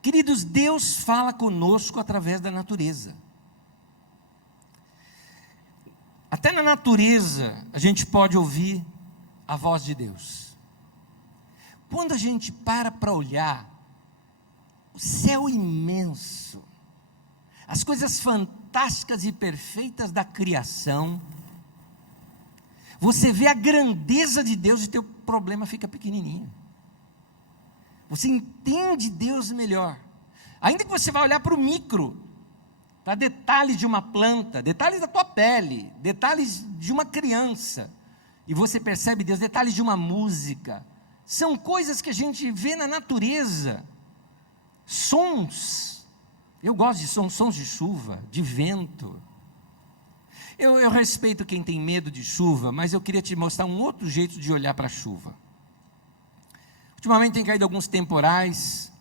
Queridos, Deus fala conosco através da natureza. Até na natureza a gente pode ouvir a voz de Deus. Quando a gente para olhar o céu imenso, as coisas fantásticas e perfeitas da criação, você vê a grandeza de Deus e teu problema fica pequenininho. Você entende Deus melhor. Ainda que você vá olhar para o micro, para detalhes de uma planta, detalhes da tua pele, detalhes de uma criança, e você percebe Deus, detalhes de uma música, são coisas que a gente vê na natureza, sons, eu gosto de sons de chuva, de vento, eu respeito quem tem medo de chuva, mas eu queria te mostrar um outro jeito de olhar para a chuva. Ultimamente tem caído alguns temporais,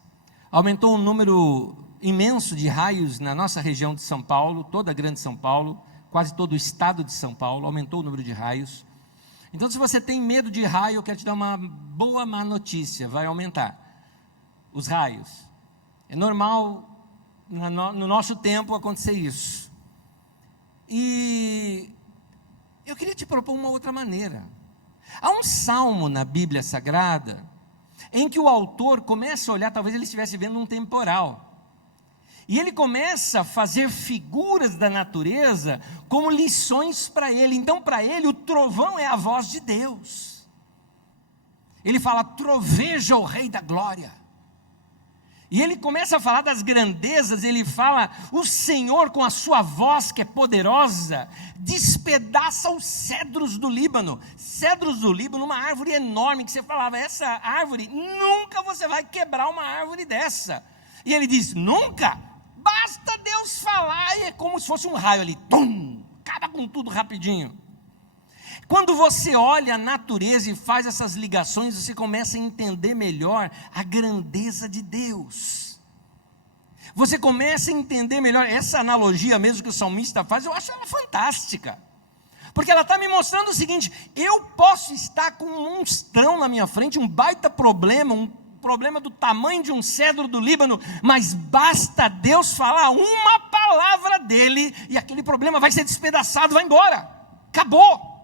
aumentou um número imenso de raios na nossa região de São Paulo, toda a grande São Paulo, quase todo o estado de São Paulo, aumentou o número de raios. Então se você tem medo de raio, eu quero te dar uma boa má notícia, vai aumentar os raios. É normal no nosso tempo acontecer isso. E eu queria te propor uma outra maneira. Há um salmo na Bíblia Sagrada, em que o autor começa a olhar, talvez ele estivesse vendo um temporal, e ele começa a fazer figuras da natureza como lições para ele. Então para ele o trovão é a voz de Deus. Ele fala: troveja o Rei da Glória. E ele começa a falar das grandezas, ele fala: o Senhor com a sua voz que é poderosa, despedaça os cedros do Líbano. Cedros do Líbano, uma árvore enorme, que você falava: essa árvore, nunca você vai quebrar uma árvore dessa. E ele diz: nunca? Basta Deus falar, e é como se fosse um raio ali, tum, acaba com tudo rapidinho. Quando você olha a natureza e faz essas ligações, você começa a entender melhor a grandeza de Deus. Você começa a entender melhor essa analogia mesmo que o salmista faz, eu acho ela fantástica. Porque ela está me mostrando o seguinte: eu posso estar com um monstrão na minha frente, um baita problema, um problema do tamanho de um cedro do Líbano, mas basta Deus falar uma palavra dele, e aquele problema vai ser despedaçado, vai embora, acabou.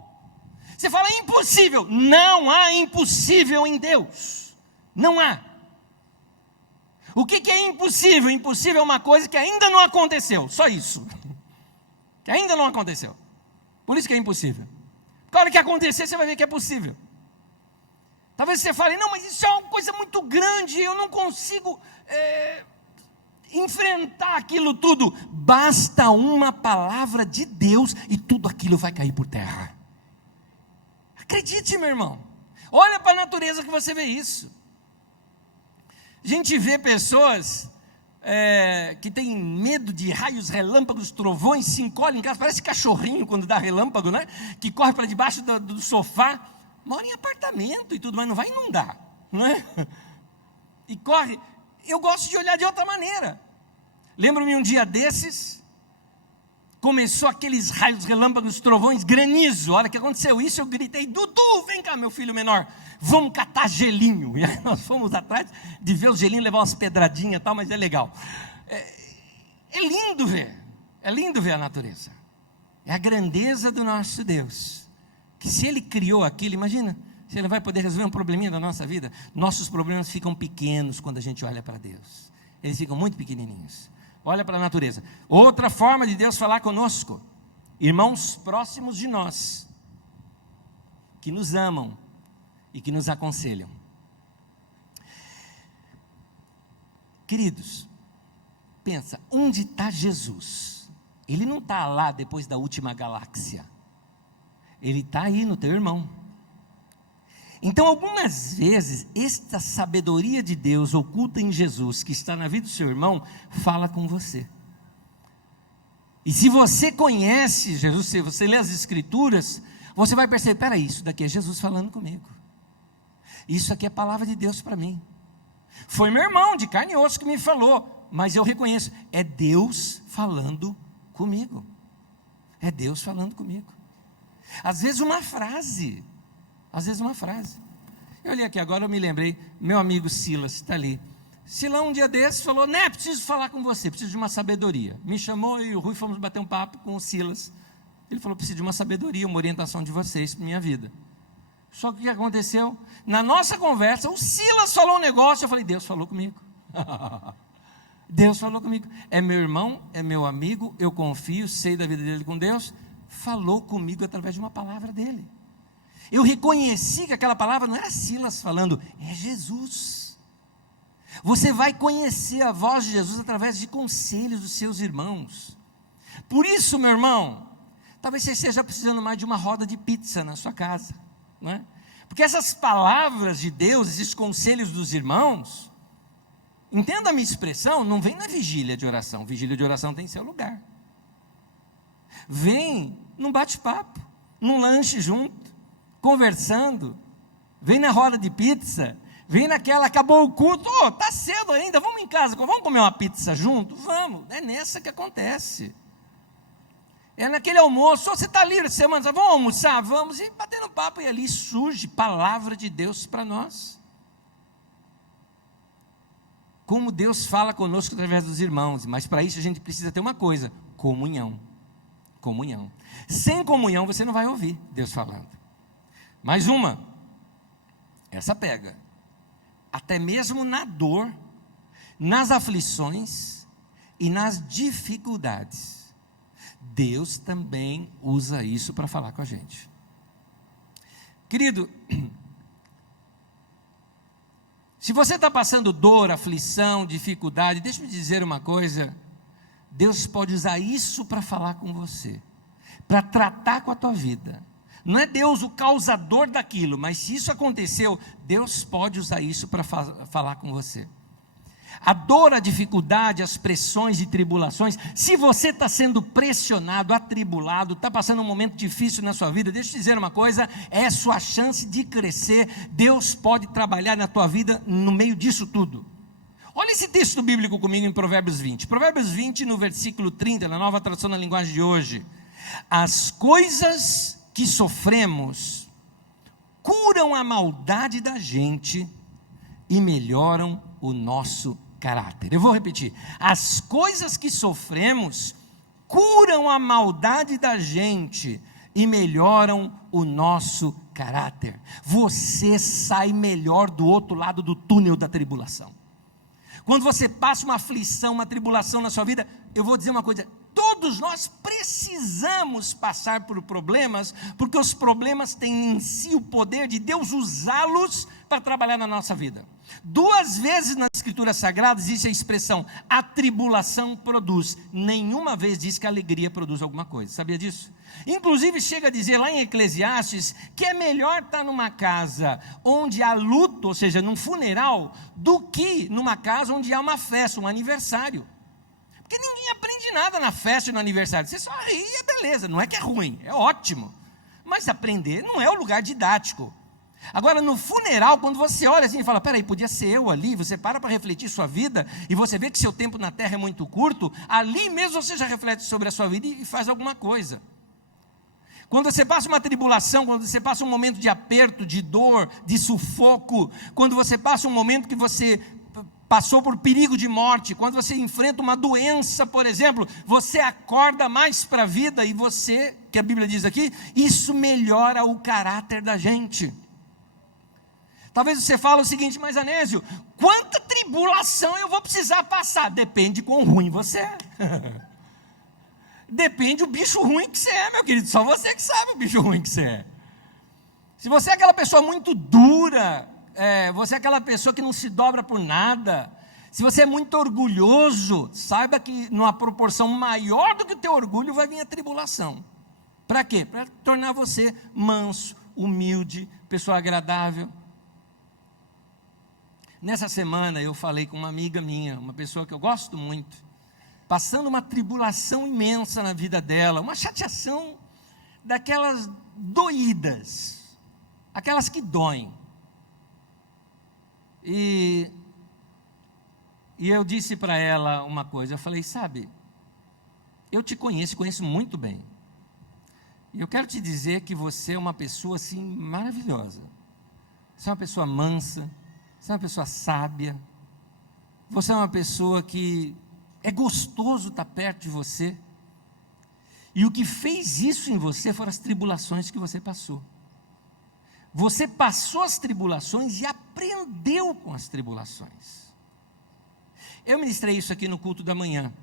Você fala: é impossível. Não há impossível em Deus. Não há. O que é impossível? Impossível é uma coisa que ainda não aconteceu. Só isso. Que ainda não aconteceu. Por isso que é impossível. Porque a hora que acontecer, você vai ver que é possível. Talvez você fale: não, mas isso é uma coisa muito grande, eu não consigo enfrentar aquilo tudo. Basta uma palavra de Deus e tudo aquilo vai cair por terra. Acredite, meu irmão. Olha para a natureza que você vê isso. A gente vê pessoas que têm medo de raios, relâmpagos, trovões, se encolhem em casa, parece cachorrinho quando dá relâmpago, né? Que corre para debaixo do sofá, mora em apartamento e tudo, mas não vai inundar, não é? E corre. Eu gosto de olhar de outra maneira. Lembro-me um dia desses, começou aqueles raios, relâmpagos, trovões, granizo. A hora que aconteceu isso, eu gritei: Dudu, vem cá, meu filho menor, vamos catar gelinho. E aí nós fomos atrás de ver o gelinho, levar umas pedradinhas e tal, mas é legal. É lindo ver a natureza. É a grandeza do nosso Deus, que se Ele criou aquilo, imagina, se Ele vai poder resolver um probleminha da nossa vida. Nossos problemas ficam pequenos quando a gente olha para Deus. Eles ficam muito pequenininhos. Olha para a natureza. Outra forma de Deus falar conosco: irmãos próximos de nós, que nos amam e que nos aconselham. Queridos, pensa, onde está Jesus? Ele não está lá depois da última galáxia. Ele está aí no teu irmão. Então, algumas vezes, esta sabedoria de Deus oculta em Jesus, que está na vida do seu irmão, fala com você. E se você conhece Jesus, se você lê as Escrituras, você vai perceber: peraí, isso daqui é Jesus falando comigo. Isso aqui é a palavra de Deus para mim. Foi meu irmão de carne e osso que me falou, mas eu reconheço, é Deus falando comigo. É Deus falando comigo. Às vezes uma frase. Eu olhei aqui agora, eu me lembrei, meu amigo Silas está ali. Silão um dia desses falou: né, preciso falar com você, preciso de uma sabedoria. Me chamou, eu e o Rui fomos bater um papo com o Silas. Ele falou: preciso de uma sabedoria, uma orientação de vocês para minha vida. Só que o que aconteceu? Na nossa conversa, o Silas falou um negócio, eu falei: Deus falou comigo. Deus falou comigo. É meu irmão, é meu amigo, eu confio, sei da vida dele com Deus. Falou comigo através de uma palavra dele. Eu reconheci que aquela palavra não era Silas falando, é Jesus. Você vai conhecer a voz de Jesus através de conselhos dos seus irmãos. Por isso, meu irmão, talvez você esteja precisando mais de uma roda de pizza na sua casa, não é? Porque essas palavras de Deus, esses conselhos dos irmãos, entenda a minha expressão, não vem na vigília de oração. Vigília de oração tem seu lugar. Vem num bate-papo, num lanche junto, conversando, vem na roda de pizza, vem naquela, acabou o culto, tá cedo ainda, vamos em casa, vamos comer uma pizza junto? Vamos, é nessa que acontece. É naquele almoço, você está livre essa semana, vamos almoçar? Vamos, e batendo papo, e ali surge palavra de Deus para nós. Como Deus fala conosco através dos irmãos, mas para isso a gente precisa ter uma coisa: comunhão. Comunhão. Sem comunhão você não vai ouvir Deus falando. Mais uma, essa pega, até mesmo na dor, nas aflições e nas dificuldades, Deus também usa isso para falar com a gente. Querido, Se você está passando dor, aflição, dificuldade, deixa eu te dizer uma coisa, Deus pode usar isso para falar com você, para tratar com a tua vida. Não é Deus o causador daquilo, mas se isso aconteceu, Deus pode usar isso para falar com você. A dor, a dificuldade, as pressões e tribulações, se você está sendo pressionado, atribulado, está passando um momento difícil na sua vida, deixa eu te dizer uma coisa, é a sua chance de crescer. Deus pode trabalhar na tua vida no meio disso tudo. Olha esse texto bíblico comigo em Provérbios 20. Provérbios 20, no versículo 30, na nova tradução na linguagem de hoje. As coisas que sofremos curam a maldade da gente e melhoram o nosso caráter. Eu vou repetir. As coisas que sofremos curam a maldade da gente e melhoram o nosso caráter. Você sai melhor do outro lado do túnel da tribulação. Quando você passa uma aflição, uma tribulação na sua vida, eu vou dizer uma coisa, todos nós precisamos passar por problemas, porque os problemas têm em si o poder de Deus usá-los para trabalhar na nossa vida. 2 vezes nas Escrituras Sagradas existe a expressão, a tribulação produz. Nenhuma vez diz que a alegria produz alguma coisa, sabia disso? Inclusive chega a dizer lá em Eclesiastes, que é melhor estar numa casa onde há luto, ou seja, num funeral, do que numa casa onde há uma festa, um aniversário. Porque ninguém aprende nada na festa e no aniversário, você só ri e é beleza, não é que é ruim, é ótimo. Mas aprender não é o lugar didático. Agora no funeral, quando você olha assim e fala, peraí, podia ser eu ali, você para refletir sua vida, e você vê que seu tempo na terra é muito curto, ali mesmo você já reflete sobre a sua vida e faz alguma coisa. Quando você passa uma tribulação, quando você passa um momento de aperto, de dor, de sufoco, quando você passa um momento que você passou por perigo de morte, quando você enfrenta uma doença, por exemplo, você acorda mais para a vida e você, que a Bíblia diz aqui, isso melhora o caráter da gente. Talvez você fale o seguinte, mas Anésio, quanta tribulação eu vou precisar passar? Depende de quão ruim você é. Depende do bicho ruim que você é, meu querido, só você que sabe o bicho ruim que você é. Se você é aquela pessoa muito dura, você é aquela pessoa que não se dobra por nada, se você é muito orgulhoso, saiba que numa proporção maior do que o teu orgulho vai vir a tribulação. Para quê? Para tornar você manso, humilde, pessoa agradável. Nessa semana eu falei com uma amiga minha, uma pessoa que eu gosto muito, passando uma tribulação imensa na vida dela, uma chateação daquelas doídas, aquelas que doem. E eu disse para ela uma coisa, eu falei, sabe, eu te conheço muito bem, e eu quero te dizer que você é uma pessoa assim maravilhosa, você é uma pessoa mansa, você é uma pessoa sábia, você é uma pessoa que é gostoso estar perto de você, e o que fez isso em você foram as tribulações que você passou. Você passou as tribulações e aprendeu com as tribulações. Eu ministrei isso aqui no culto da manhã.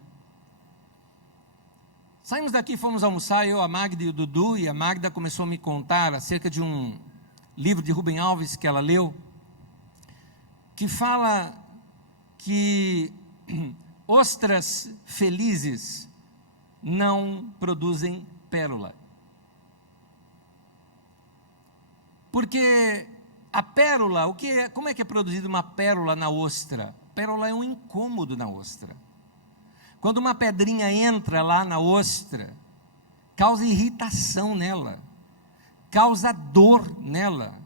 Saímos daqui, fomos almoçar, eu, a Magda e o Dudu, e a Magda começou a me contar acerca de um livro de Rubem Alves que ela leu, que fala que ostras felizes não produzem pérola. Porque a pérola, como é que é produzida uma pérola na ostra? Pérola é um incômodo na ostra. Quando uma pedrinha entra lá na ostra, causa irritação nela, causa dor nela.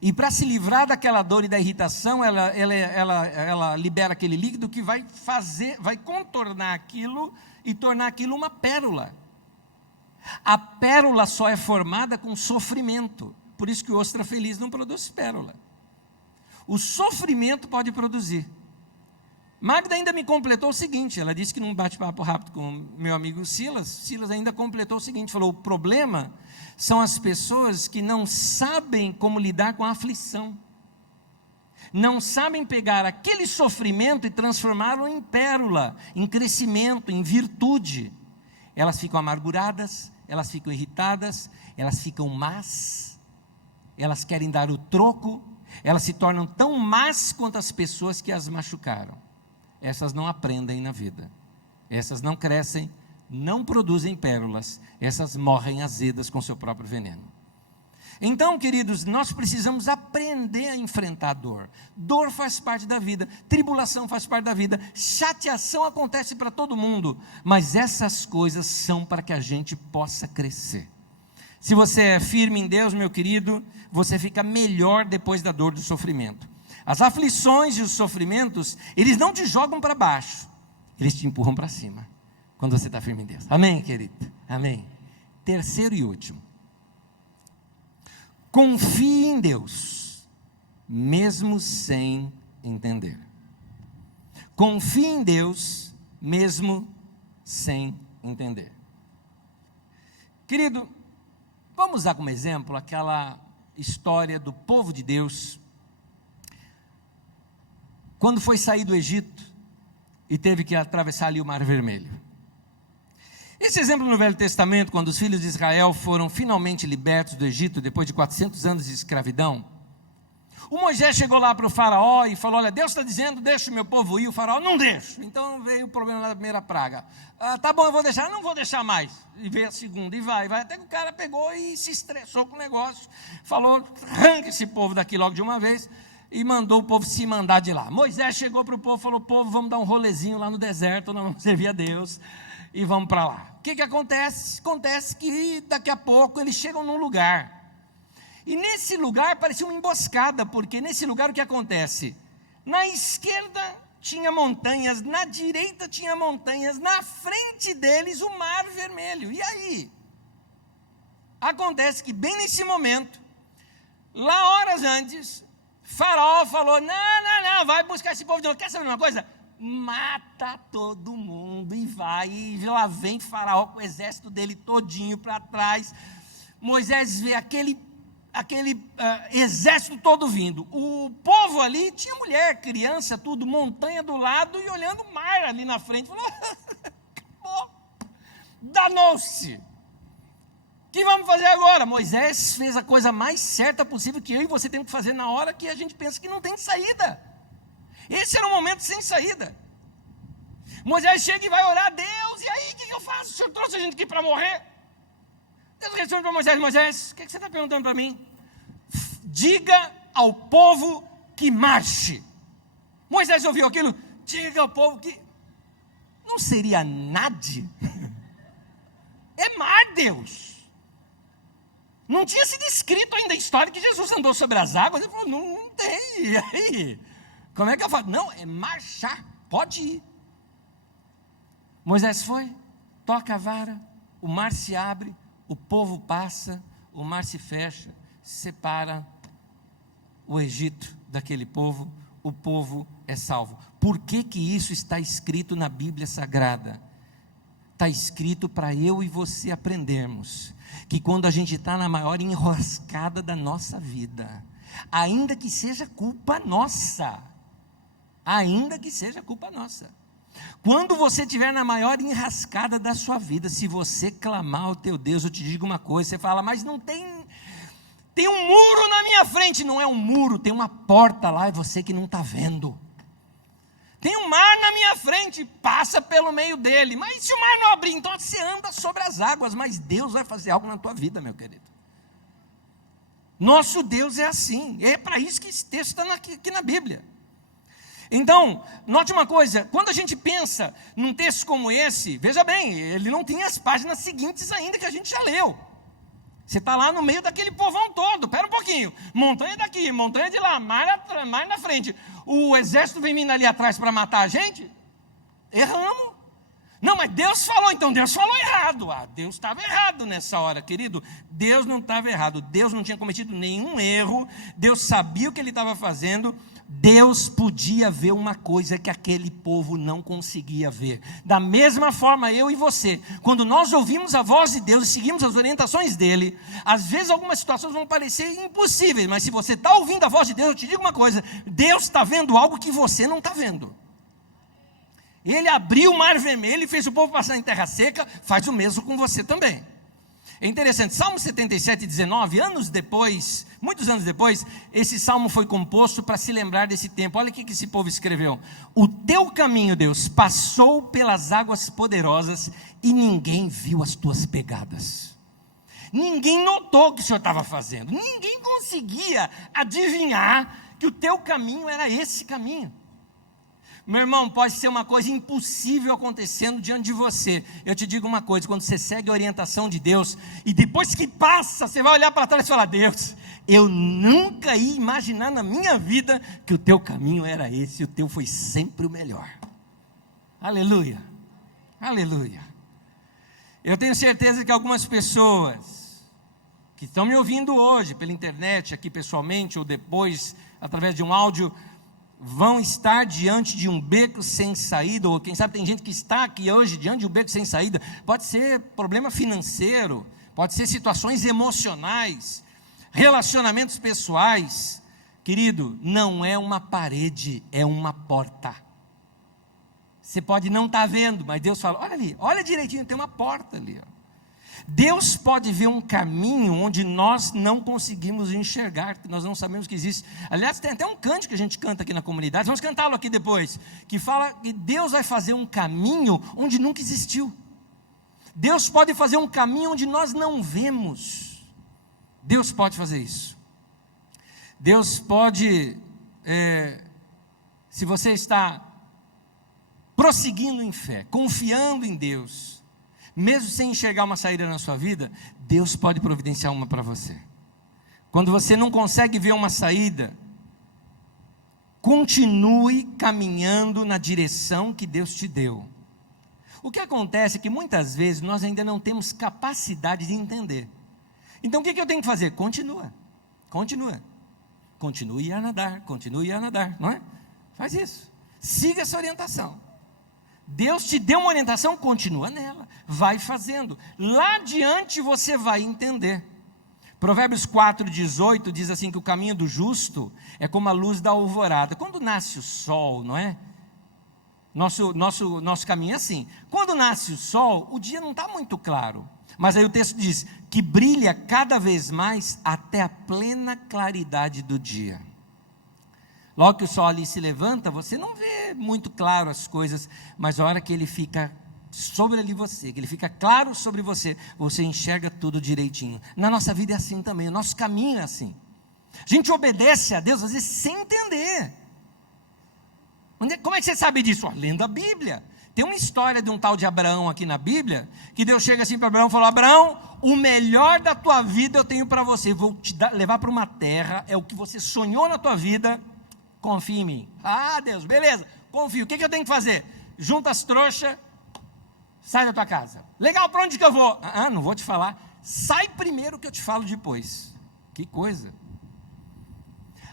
E para se livrar daquela dor e da irritação, ela libera aquele líquido que vai contornar aquilo e tornar aquilo uma pérola. A pérola só é formada com sofrimento. Por isso que ostra feliz não produz pérola. O sofrimento pode produzir. Magda ainda me completou o seguinte, ela disse que num bate-papo rápido com meu amigo Silas ainda completou o seguinte, falou, o problema são as pessoas que não sabem como lidar com a aflição. Não sabem pegar aquele sofrimento e transformá-lo em pérola, em crescimento, em virtude. Elas ficam amarguradas, elas ficam irritadas, elas ficam más, elas querem dar o troco, elas se tornam tão más quanto as pessoas que as machucaram. Essas não aprendem na vida, essas não crescem, não produzem pérolas, essas morrem azedas com seu próprio veneno. Então, queridos, nós precisamos aprender a enfrentar a dor. Dor faz parte da vida, tribulação faz parte da vida, chateação acontece para todo mundo, mas essas coisas são para que a gente possa crescer. Se você é firme em Deus, meu querido, você fica melhor depois da dor do sofrimento. As aflições e os sofrimentos, eles não te jogam para baixo, eles te empurram para cima, quando você está firme em Deus. Amém, querido? Amém. Terceiro e último. Confie em Deus, mesmo sem entender. Confie em Deus, mesmo sem entender. Querido, vamos usar como exemplo aquela história do povo de Deus, quando foi sair do Egito e teve que atravessar ali o Mar Vermelho. Esse exemplo no Velho Testamento, quando os filhos de Israel foram finalmente libertos do Egito, depois de 400 anos de escravidão, o Moisés chegou lá para o faraó e falou: olha, Deus está dizendo, deixa o meu povo ir. O faraó: não deixo. Então veio o problema da primeira praga. Tá bom, eu vou deixar. Não vou deixar mais. E veio a segunda, e vai. Até que o cara pegou e se estressou com o negócio. Falou: arranca esse povo daqui logo de uma vez. E mandou o povo se mandar de lá. Moisés chegou para o povo e falou: povo, vamos dar um rolezinho lá no deserto, nós vamos servir a Deus. E vamos para lá. O que acontece? Acontece que daqui a pouco eles chegam num lugar. E nesse lugar parecia uma emboscada, porque nesse lugar o que acontece? Na esquerda tinha montanhas, na direita tinha montanhas, na frente deles o Mar Vermelho. E aí? Acontece que bem nesse momento, lá horas antes, Faraó falou: não, vai buscar esse povo de novo. Quer saber uma coisa? Mata todo mundo e vai, e lá vem Faraó com o exército dele todinho para trás. Moisés vê aquele exército todo vindo. O povo ali tinha mulher, criança, tudo, montanha do lado e olhando o mar ali na frente. Falou: acabou, danou-se. O que vamos fazer agora? Moisés fez a coisa mais certa possível que eu e você temos que fazer na hora que a gente pensa que não tem saída. Esse era um momento sem saída. Moisés chega e vai orar a Deus. E aí, o que eu faço? O Senhor trouxe a gente aqui para morrer? Deus responde para Moisés: Moisés, o que você está perguntando para mim? Diga ao povo que marche. Moisés ouviu aquilo: diga ao povo que... Não seria nade? É mar, Deus. Não tinha sido escrito ainda a história que Jesus andou sobre as águas. Ele falou: não tem. E aí? Como é que eu faço? Não, é marchar, pode ir. Moisés foi, toca a vara, o mar se abre, o povo passa, o mar se fecha, separa o Egito daquele povo, o povo é salvo. Por que isso está escrito na Bíblia Sagrada? Está escrito para eu e você aprendermos que quando a gente está na maior enroscada da nossa vida, ainda que seja culpa nossa, quando você estiver na maior enrascada da sua vida, se você clamar ao teu Deus, eu te digo uma coisa, você fala: mas não tem um muro na minha frente. Não é um muro, tem uma porta lá, é você que não está vendo. Tem um mar na minha frente, passa pelo meio dele. Mas se o mar não abrir, então você anda sobre as águas. Mas Deus vai fazer algo na tua vida, meu querido. Nosso Deus é assim. É para isso que esse texto está aqui na Bíblia. Então, note uma coisa. Quando a gente pensa num texto como esse, veja bem, ele não tem as páginas seguintes ainda que a gente já leu. Você está lá no meio daquele povão todo. Espera um pouquinho. Montanha daqui, montanha de lá, mar na frente. O exército vem vindo ali atrás para matar a gente? Erramos. Não, mas Deus falou, então Deus falou errado. Deus estava errado nessa hora, querido. Deus não estava errado. Deus não tinha cometido nenhum erro. Deus sabia o que ele estava fazendo. Deus podia ver uma coisa que aquele povo não conseguia ver. Da mesma forma, eu e você, quando nós ouvimos a voz de Deus e seguimos as orientações dele, às vezes algumas situações vão parecer impossíveis, mas se você está ouvindo a voz de Deus, eu te digo uma coisa: Deus está vendo algo que você não está vendo. Ele abriu o Mar Vermelho e fez o povo passar em terra seca, faz o mesmo com você também. É interessante, Salmo 77, 19, muitos anos depois, esse salmo foi composto para se lembrar desse tempo. Olha o que esse povo escreveu: o teu caminho, Deus, passou pelas águas poderosas e ninguém viu as tuas pegadas. Ninguém notou o que o Senhor estava fazendo, ninguém conseguia adivinhar que o teu caminho era esse caminho. Meu irmão, pode ser uma coisa impossível acontecendo diante de você. Eu te digo uma coisa: quando você segue a orientação de Deus, e depois que passa, você vai olhar para trás e falar: Deus, eu nunca ia imaginar na minha vida que o teu caminho era esse, e o teu foi sempre o melhor. Aleluia, aleluia. Eu tenho certeza que algumas pessoas que estão me ouvindo hoje, pela internet, aqui pessoalmente, ou depois, através de um áudio, vão estar diante de um beco sem saída, ou quem sabe tem gente que está aqui hoje diante de um beco sem saída. Pode ser problema financeiro, pode ser situações emocionais, relacionamentos pessoais. Querido, não é uma parede, é uma porta. Você pode não estar vendo, mas Deus fala: olha ali, olha direitinho, tem uma porta ali, ó. Deus pode ver um caminho onde nós não conseguimos enxergar, que nós não sabemos que existe. Aliás, tem até um cântico que a gente canta aqui na comunidade, vamos cantá-lo aqui depois, que fala que Deus vai fazer um caminho onde nunca existiu. Deus pode fazer um caminho onde nós não vemos. Deus pode fazer isso. Deus pode, se você está prosseguindo em fé, confiando em Deus, mesmo sem enxergar uma saída na sua vida, Deus pode providenciar uma para você. Quando você não consegue ver uma saída, continue caminhando na direção que Deus te deu. O que acontece é que muitas vezes nós ainda não temos capacidade de entender. Então o que eu tenho que fazer? Continue a nadar, não é? Faz isso, siga essa orientação. Deus te deu uma orientação, continua nela, vai fazendo, lá adiante você vai entender. Provérbios 4,18 diz assim, que o caminho do justo é como a luz da alvorada. Quando nasce o sol, não é? Nosso caminho é assim, quando nasce o sol, o dia não está muito claro, mas aí o texto diz, que brilha cada vez mais até a plena claridade do dia. Logo que o sol ali se levanta, você não vê muito claro as coisas, mas a hora que ele fica sobre ali você, que ele fica claro sobre você, você enxerga tudo direitinho. Na nossa vida é assim também, o nosso caminho é assim. A gente obedece a Deus às vezes sem entender. Como é que você sabe disso? Lendo a Bíblia. Tem uma história de um tal de Abraão aqui na Bíblia, que Deus chega assim para Abraão e falou: Abraão, o melhor da tua vida eu tenho para você, vou te levar para uma terra, é o que você sonhou na tua vida. Confia em mim. Ah, Deus, beleza, confio. O que eu tenho que fazer? Junta as trouxas, sai da tua casa. Legal, para onde que eu vou? Não vou te falar. Sai primeiro que eu te falo depois. Que coisa.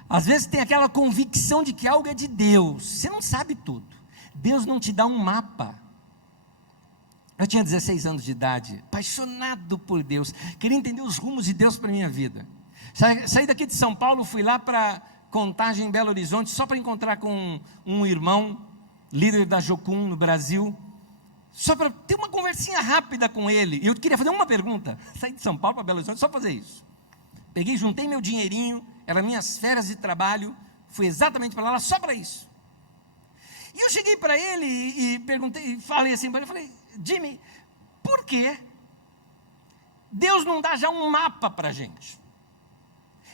Às vezes tem aquela convicção de que algo é de Deus. Você não sabe tudo. Deus não te dá um mapa. Eu tinha 16 anos de idade, apaixonado por Deus, queria entender os rumos de Deus para a minha vida. Saí daqui de São Paulo, fui lá para Contagem, em Belo Horizonte, só para encontrar com um irmão, líder da Jocum no Brasil, só para ter uma conversinha rápida com ele. Eu queria fazer uma pergunta. Saí de São Paulo para Belo Horizonte só para fazer isso. Peguei, juntei meu dinheirinho, eram minhas férias de trabalho, fui exatamente para lá só para isso. E eu cheguei para ele e perguntei, falei assim para ele, falei: Jimmy, por que Deus não dá já um mapa para a gente?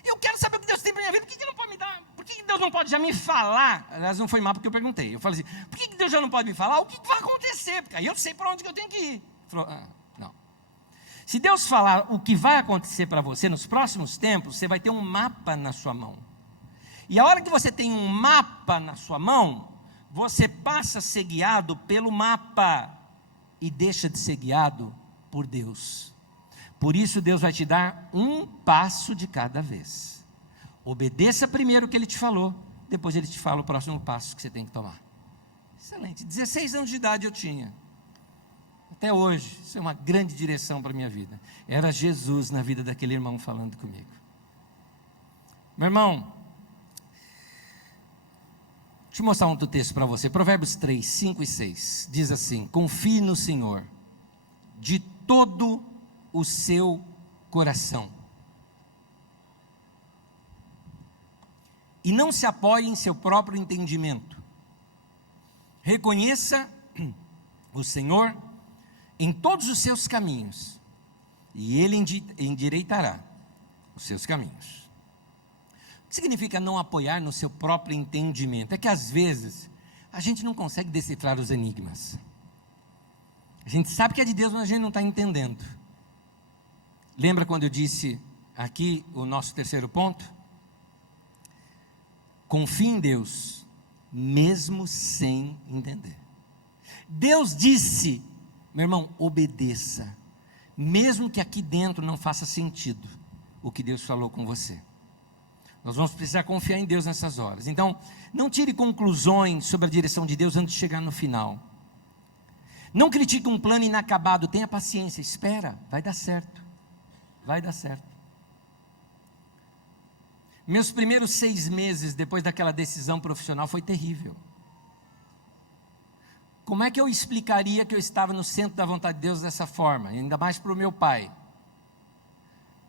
Eu quero saber o que Deus tem para a minha vida, por que Ele não pode me dar? Por que Deus não pode já me falar? Aliás, não foi mapa que eu perguntei. Eu falei assim: por que Deus já não pode me falar o que vai acontecer? Porque aí eu sei para onde que eu tenho que ir. Ele falou: não. Se Deus falar o que vai acontecer para você nos próximos tempos, você vai ter um mapa na sua mão. E a hora que você tem um mapa na sua mão, você passa a ser guiado pelo mapa e deixa de ser guiado por Deus. Por isso Deus vai te dar um passo de cada vez. Obedeça primeiro o que Ele te falou, depois Ele te fala o próximo passo que você tem que tomar. Excelente, 16 anos de idade eu tinha. Até hoje, isso é uma grande direção para a minha vida. Era Jesus na vida daquele irmão falando comigo. Meu irmão, deixa eu mostrar outro texto para você. Provérbios 3, 5 e 6. Diz assim: confie no Senhor de todo o seu coração. E não se apoie em seu próprio entendimento. Reconheça o Senhor em todos os seus caminhos, e Ele endireitará os seus caminhos. O que significa não apoiar no seu próprio entendimento? É que às vezes a gente não consegue decifrar os enigmas. A gente sabe que é de Deus, mas a gente não está entendendo. Lembra quando eu disse aqui o nosso terceiro ponto? Confie em Deus, mesmo sem entender. Deus disse, meu irmão, obedeça, mesmo que aqui dentro não faça sentido o que Deus falou com você. Nós vamos precisar confiar em Deus nessas horas. Então, não tire conclusões sobre a direção de Deus antes de chegar no final. Não critique um plano inacabado, tenha paciência, espera, vai dar certo. Vai dar certo. Meus primeiros 6 meses depois daquela decisão profissional foi terrível. Como é que eu explicaria que eu estava no centro da vontade de Deus dessa forma? Ainda mais para o meu pai.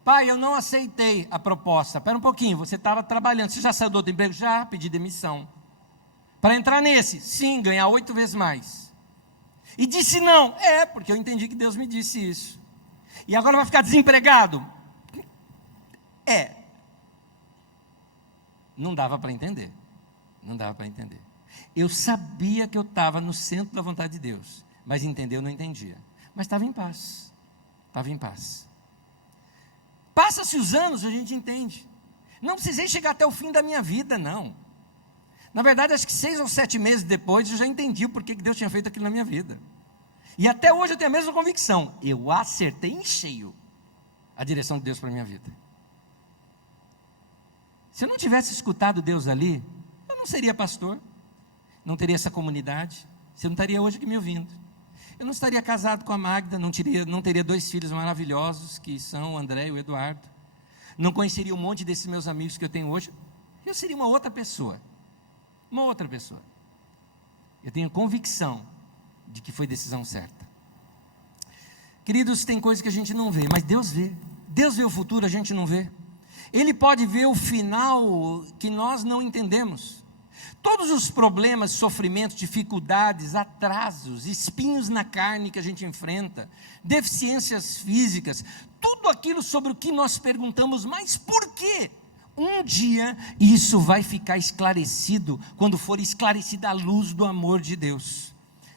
Pai, eu não aceitei a proposta. Espera um pouquinho, você estava trabalhando, você já saiu do outro emprego? Já, pedi demissão. Para entrar nesse? Sim, ganhar 8 vezes mais. E disse não. Porque eu entendi que Deus me disse isso. E agora vai ficar desempregado? Não dava para entender. Não dava para entender. Eu sabia que eu estava no centro da vontade de Deus, mas entender eu não entendia. Mas estava em paz. Estava em paz. Passa-se os anos, a gente entende. Não precisei chegar até o fim da minha vida, não. Na verdade, acho que 6 ou 7 meses depois, eu já entendi o porquê que Deus tinha feito aquilo na minha vida. E até hoje eu tenho a mesma convicção. Eu acertei em cheio a direção de Deus para a minha vida. Se eu não tivesse escutado Deus ali, eu não seria pastor. Não teria essa comunidade. Você não estaria hoje aqui me ouvindo. Eu não estaria casado com a Magda, não teria 2 filhos maravilhosos, que são o André e o Eduardo. Não conheceria um monte desses meus amigos que eu tenho hoje. Eu seria uma outra pessoa. Uma outra pessoa. Eu tenho convicção de que foi decisão certa. Queridos, tem coisas que a gente não vê, mas Deus vê. Deus vê o futuro, a gente não vê. Ele pode ver o final que nós não entendemos. Todos os problemas, sofrimentos, dificuldades, atrasos, espinhos na carne que a gente enfrenta, deficiências físicas, tudo aquilo sobre o que nós perguntamos, mas por quê? Um dia isso vai ficar esclarecido, quando for esclarecida a luz do amor de Deus.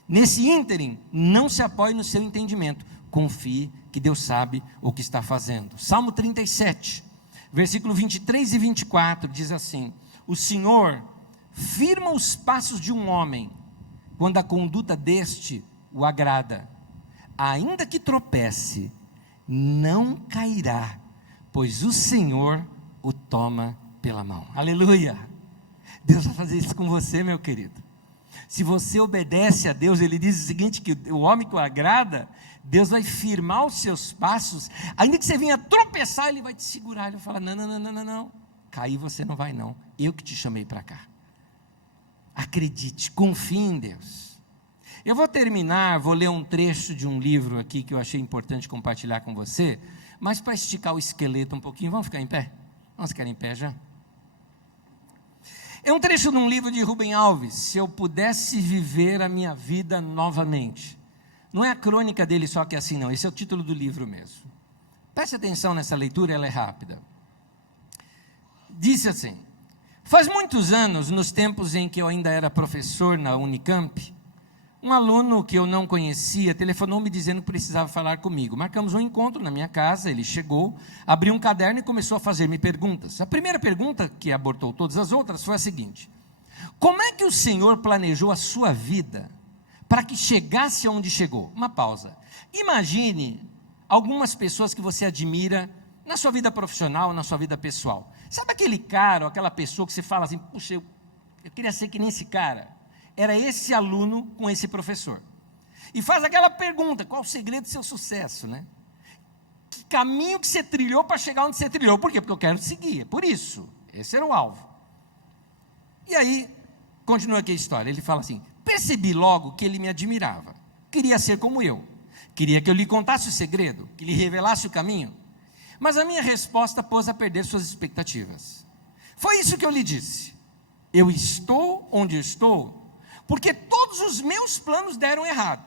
Nesse ínterim, não se apoie no seu entendimento, confie que Deus sabe o que está fazendo. Salmo 37, versículo 23 e 24, diz assim: o Senhor firma os passos de um homem, quando a conduta deste o agrada. Ainda que tropece, não cairá, pois o Senhor o toma pela mão. Aleluia! Deus vai fazer isso com você, meu querido. Se você obedece a Deus, Ele diz o seguinte, que o homem que o agrada, Deus vai firmar os seus passos, ainda que você venha tropeçar, Ele vai te segurar, Ele vai falar, não, cair você não vai não, eu que te chamei para cá. Acredite, confie em Deus. Eu vou terminar, vou ler um trecho de um livro aqui, que eu achei importante compartilhar com você, mas para esticar o esqueleto um pouquinho, vamos ficar em pé? Vamos ficar em pé já? É um trecho de um livro de Rubem Alves, Se Eu Pudesse Viver a Minha Vida Novamente. Não é a crônica dele só que é assim não, esse é o título do livro mesmo. Preste atenção nessa leitura, ela é rápida. Disse assim: faz muitos anos, nos tempos em que eu ainda era professor na Unicamp, um aluno que eu não conhecia telefonou me dizendo que precisava falar comigo. Marcamos um encontro na minha casa, ele chegou, abriu um caderno e começou a fazer-me perguntas. A primeira pergunta, que abortou todas as outras, foi a seguinte: como é que o Senhor planejou a sua vida para que chegasse aonde chegou? Uma pausa. Imagine algumas pessoas que você admira na sua vida profissional, na sua vida pessoal. Sabe aquele cara ou aquela pessoa que você fala assim, puxa, eu queria ser que nem esse cara? Era esse aluno com esse professor. E faz aquela pergunta, qual o segredo do seu sucesso, né? Que caminho que você trilhou para chegar onde você trilhou? Por quê? Porque eu quero te seguir, por isso. Esse era o alvo. E aí, continua aqui a história, ele fala assim, percebi logo que ele me admirava, queria ser como eu, Queria que eu lhe contasse o segredo, que lhe revelasse o caminho. Mas a minha resposta pôs a perder suas expectativas. Foi isso que eu lhe disse. Eu estou onde eu estou, porque todos os meus planos deram errado.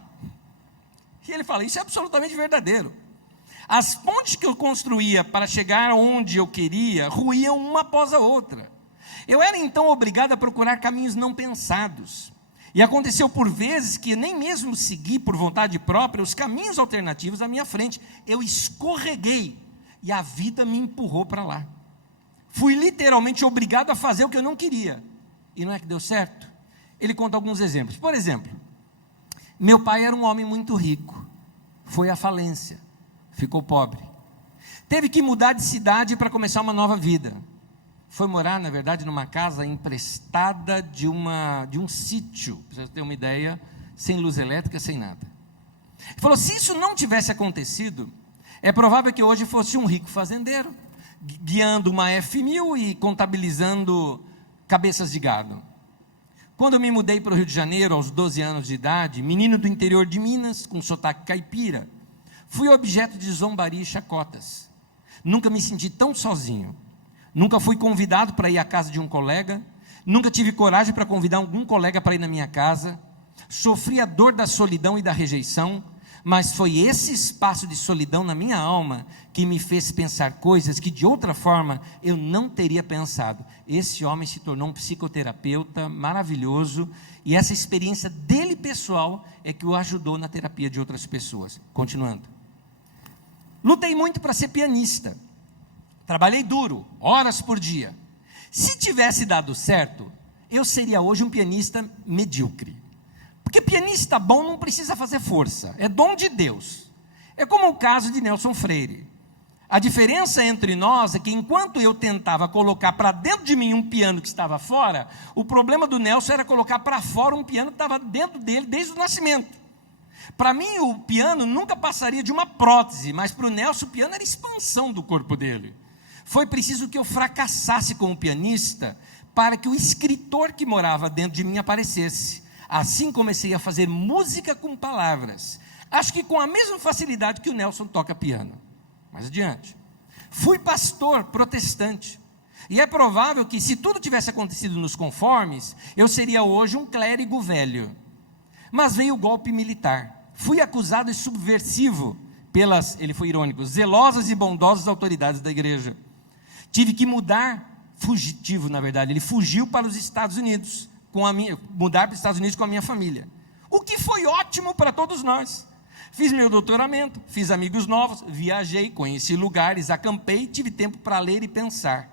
E ele fala, isso é absolutamente verdadeiro. As pontes que eu construía para chegar onde eu queria, ruíam uma após a outra. Eu era então obrigado a procurar caminhos não pensados. E aconteceu por vezes que nem mesmo segui por vontade própria os caminhos alternativos à minha frente. Eu escorreguei e a vida me empurrou para lá. Fui literalmente obrigado a fazer o que eu não queria. E não é que deu certo? Ele conta alguns exemplos. Por exemplo, meu pai era um homem muito rico. Foi à falência. Ficou pobre. Teve que mudar de cidade para começar uma nova vida. Foi morar, na verdade, numa casa emprestada de um sítio, para você ter uma ideia, sem luz elétrica, sem nada. Ele falou, se isso não tivesse acontecido, é provável que hoje fosse um rico fazendeiro, guiando uma F1000 e contabilizando cabeças de gado. Quando eu me mudei para o Rio de Janeiro, aos 12 anos de idade, menino do interior de Minas, com sotaque caipira, fui objeto de zombaria e chacotas. Nunca me senti tão sozinho. Nunca fui convidado para ir à casa de um colega, nunca tive coragem para convidar algum colega para ir na minha casa, sofri a dor da solidão e da rejeição, mas foi esse espaço de solidão na minha alma que me fez pensar coisas que de outra forma eu não teria pensado. Esse homem se tornou um psicoterapeuta maravilhoso, e essa experiência dele pessoal é que o ajudou na terapia de outras pessoas. Continuando. Lutei muito para ser pianista. Trabalhei duro, horas por dia. Se tivesse dado certo, eu seria hoje um pianista medíocre. Porque pianista bom não precisa fazer força, é dom de Deus. É como o caso de Nelson Freire. A diferença entre nós é que enquanto eu tentava colocar para dentro de mim um piano que estava fora, o problema do Nelson era colocar para fora um piano que estava dentro dele desde o nascimento. Para mim o piano nunca passaria de uma prótese, mas para o Nelson o piano era a expansão do corpo dele. Foi preciso que eu fracassasse como pianista para que o escritor que morava dentro de mim aparecesse. Assim comecei a fazer música com palavras. Acho que com a mesma facilidade que o Nelson toca piano. Mais adiante. Fui pastor protestante. E é provável que se tudo tivesse acontecido nos conformes, eu seria hoje um clérigo velho. Mas veio o golpe militar. Fui acusado de subversivo pelas, ele foi irônico, zelosas e bondosas autoridades da igreja. Tive que mudar, fugitivo na verdade, ele fugiu para os Estados Unidos, mudar para os Estados Unidos com a minha família. O que foi ótimo para todos nós. Fiz meu doutoramento, fiz amigos novos, viajei, conheci lugares, acampei, tive tempo para ler e pensar.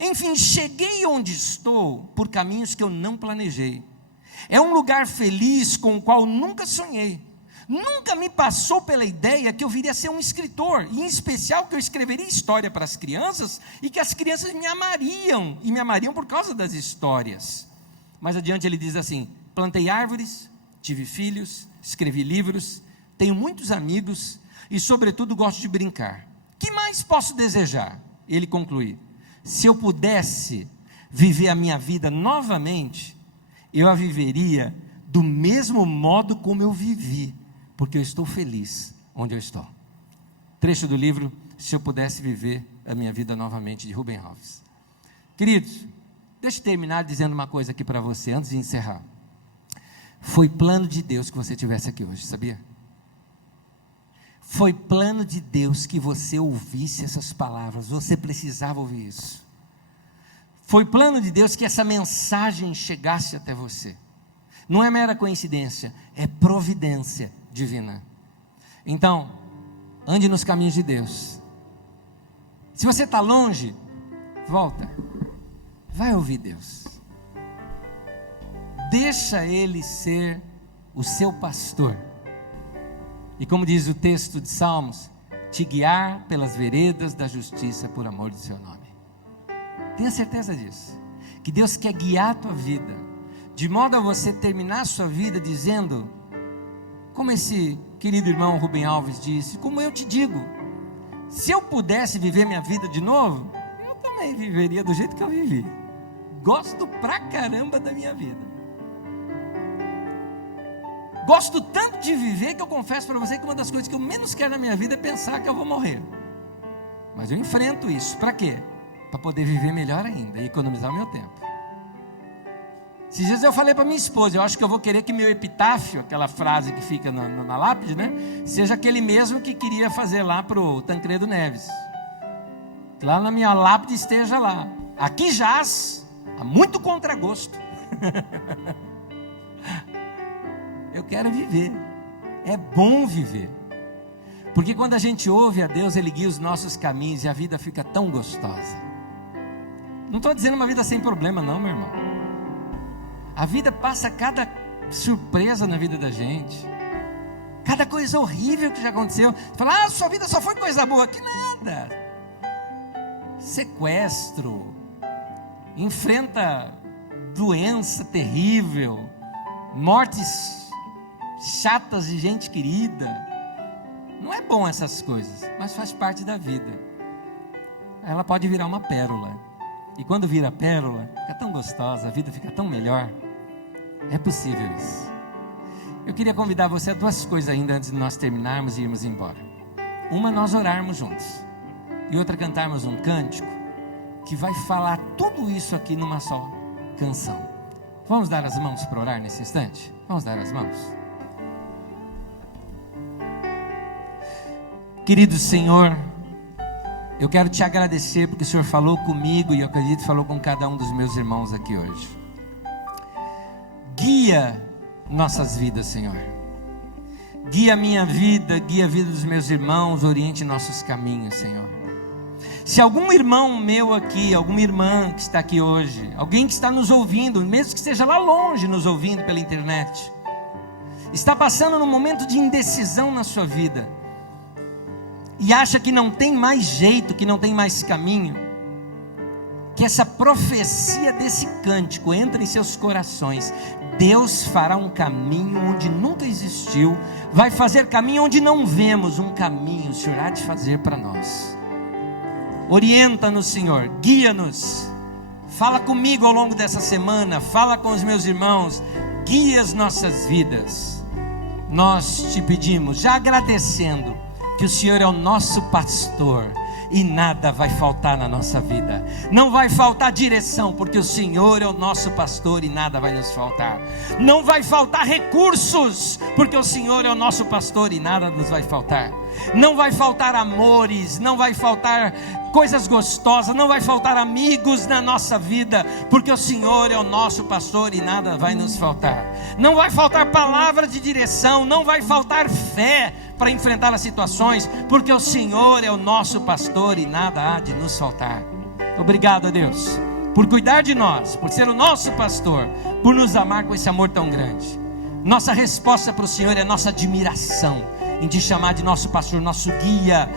Enfim, cheguei onde estou por caminhos que eu não planejei. É um lugar feliz com o qual nunca sonhei. Nunca me passou pela ideia que eu viria a ser um escritor, e em especial que eu escreveria história para as crianças, e que as crianças me amariam, e me amariam por causa das histórias. Mais adiante ele diz assim, plantei árvores, tive filhos, escrevi livros, tenho muitos amigos, e sobretudo gosto de brincar. Que mais posso desejar? Ele conclui, se eu pudesse viver a minha vida novamente, eu a viveria do mesmo modo como eu vivi, porque eu estou feliz onde eu estou. Trecho do livro, Se Eu Pudesse Viver a Minha Vida Novamente, de Rubem Alves. Queridos, deixa eu terminar dizendo uma coisa aqui para você, antes de encerrar. Foi plano de Deus que você estivesse aqui hoje, sabia? Foi plano de Deus que você ouvisse essas palavras, você precisava ouvir isso. Foi plano de Deus que essa mensagem chegasse até você. Não é mera coincidência, é providência divina. Então, ande nos caminhos de Deus. Se você está longe, volta, vai ouvir Deus. Deixa Ele ser o seu pastor. E como diz o texto de Salmos, te guiar pelas veredas da justiça por amor do seu nome. Tenha certeza disso, que Deus quer guiar a tua vida, de modo a você terminar a sua vida dizendo, como esse querido irmão Rubem Alves disse, como eu te digo, se eu pudesse viver minha vida de novo, eu também viveria do jeito que eu vivi. Gosto pra caramba da minha vida. gosto tanto de viver que eu confesso para você que uma das coisas que eu menos quero na minha vida é pensar que eu vou morrer. Mas eu enfrento isso. Para quê? Para poder viver melhor ainda e economizar o meu tempo. Esses dias eu falei para minha esposa, eu acho que eu vou querer que meu epitáfio, aquela frase que fica na lápide, né, seja aquele mesmo que queria fazer lá para o Tancredo Neves. Que lá na minha lápide esteja lá: aqui jaz, há muito contragosto. Eu quero viver. É bom viver. Porque quando a gente ouve a Deus, Ele guia os nossos caminhos e a vida fica tão gostosa. Não estou dizendo uma vida sem problema não, meu irmão. A vida passa cada surpresa na vida da gente. Cada coisa horrível que já aconteceu. Você fala, sua vida só foi coisa boa. Que nada. Sequestro. Enfrenta doença terrível. Mortes chatas de gente querida. Não é bom essas coisas, mas faz parte da vida. Ela pode virar uma pérola. E quando vira pérola, fica tão gostosa, a vida fica tão melhor. É possível isso. Eu queria convidar você a duas coisas ainda antes de nós terminarmos e irmos embora. Uma, nós orarmos juntos. E outra, cantarmos um cântico que vai falar tudo isso aqui numa só canção. Vamos dar as mãos para orar nesse instante? Vamos dar as mãos. Querido Senhor, eu quero te agradecer porque o Senhor falou comigo e eu acredito que falou com cada um dos meus irmãos aqui hoje. Guia nossas vidas, Senhor. Guia a minha vida, guia a vida dos meus irmãos, oriente nossos caminhos, Senhor. Se algum irmão meu aqui, alguma irmã que está aqui hoje, alguém que está nos ouvindo, mesmo que esteja lá longe nos ouvindo pela internet, está passando num momento de indecisão na sua vida, e acha que não tem mais jeito, que não tem mais caminho, que essa profecia desse cântico entre em seus corações. Deus fará um caminho onde nunca existiu, vai fazer caminho onde não vemos, um caminho o Senhor há de fazer para nós. Orienta-nos, Senhor, guia-nos, fala comigo ao longo dessa semana, fala com os meus irmãos, guia as nossas vidas. Nós te pedimos, já agradecendo, que o Senhor é o nosso pastor e nada vai faltar na nossa vida. Não vai faltar direção, porque o Senhor é o nosso pastor e nada vai nos faltar. Não vai faltar recursos, porque o Senhor é o nosso pastor e nada nos vai faltar. Não vai faltar amores, não vai faltar coisas gostosas, não vai faltar amigos na nossa vida, porque o Senhor é o nosso pastor e nada vai nos faltar. Não vai faltar palavras de direção, não vai faltar fé para enfrentar as situações, porque o Senhor é o nosso pastor e nada há de nos faltar. Obrigado a Deus por cuidar de nós, por ser o nosso pastor, por nos amar com esse amor tão grande. Nossa resposta para o Senhor é nossa admiração em te chamar de nosso pastor, nosso guia,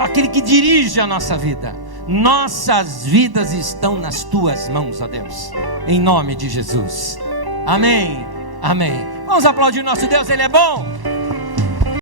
aquele que dirige a nossa vida. Nossas vidas estão nas tuas mãos, ó Deus, em nome de Jesus. Amém, amém. Vamos aplaudir nosso Deus, Ele é bom.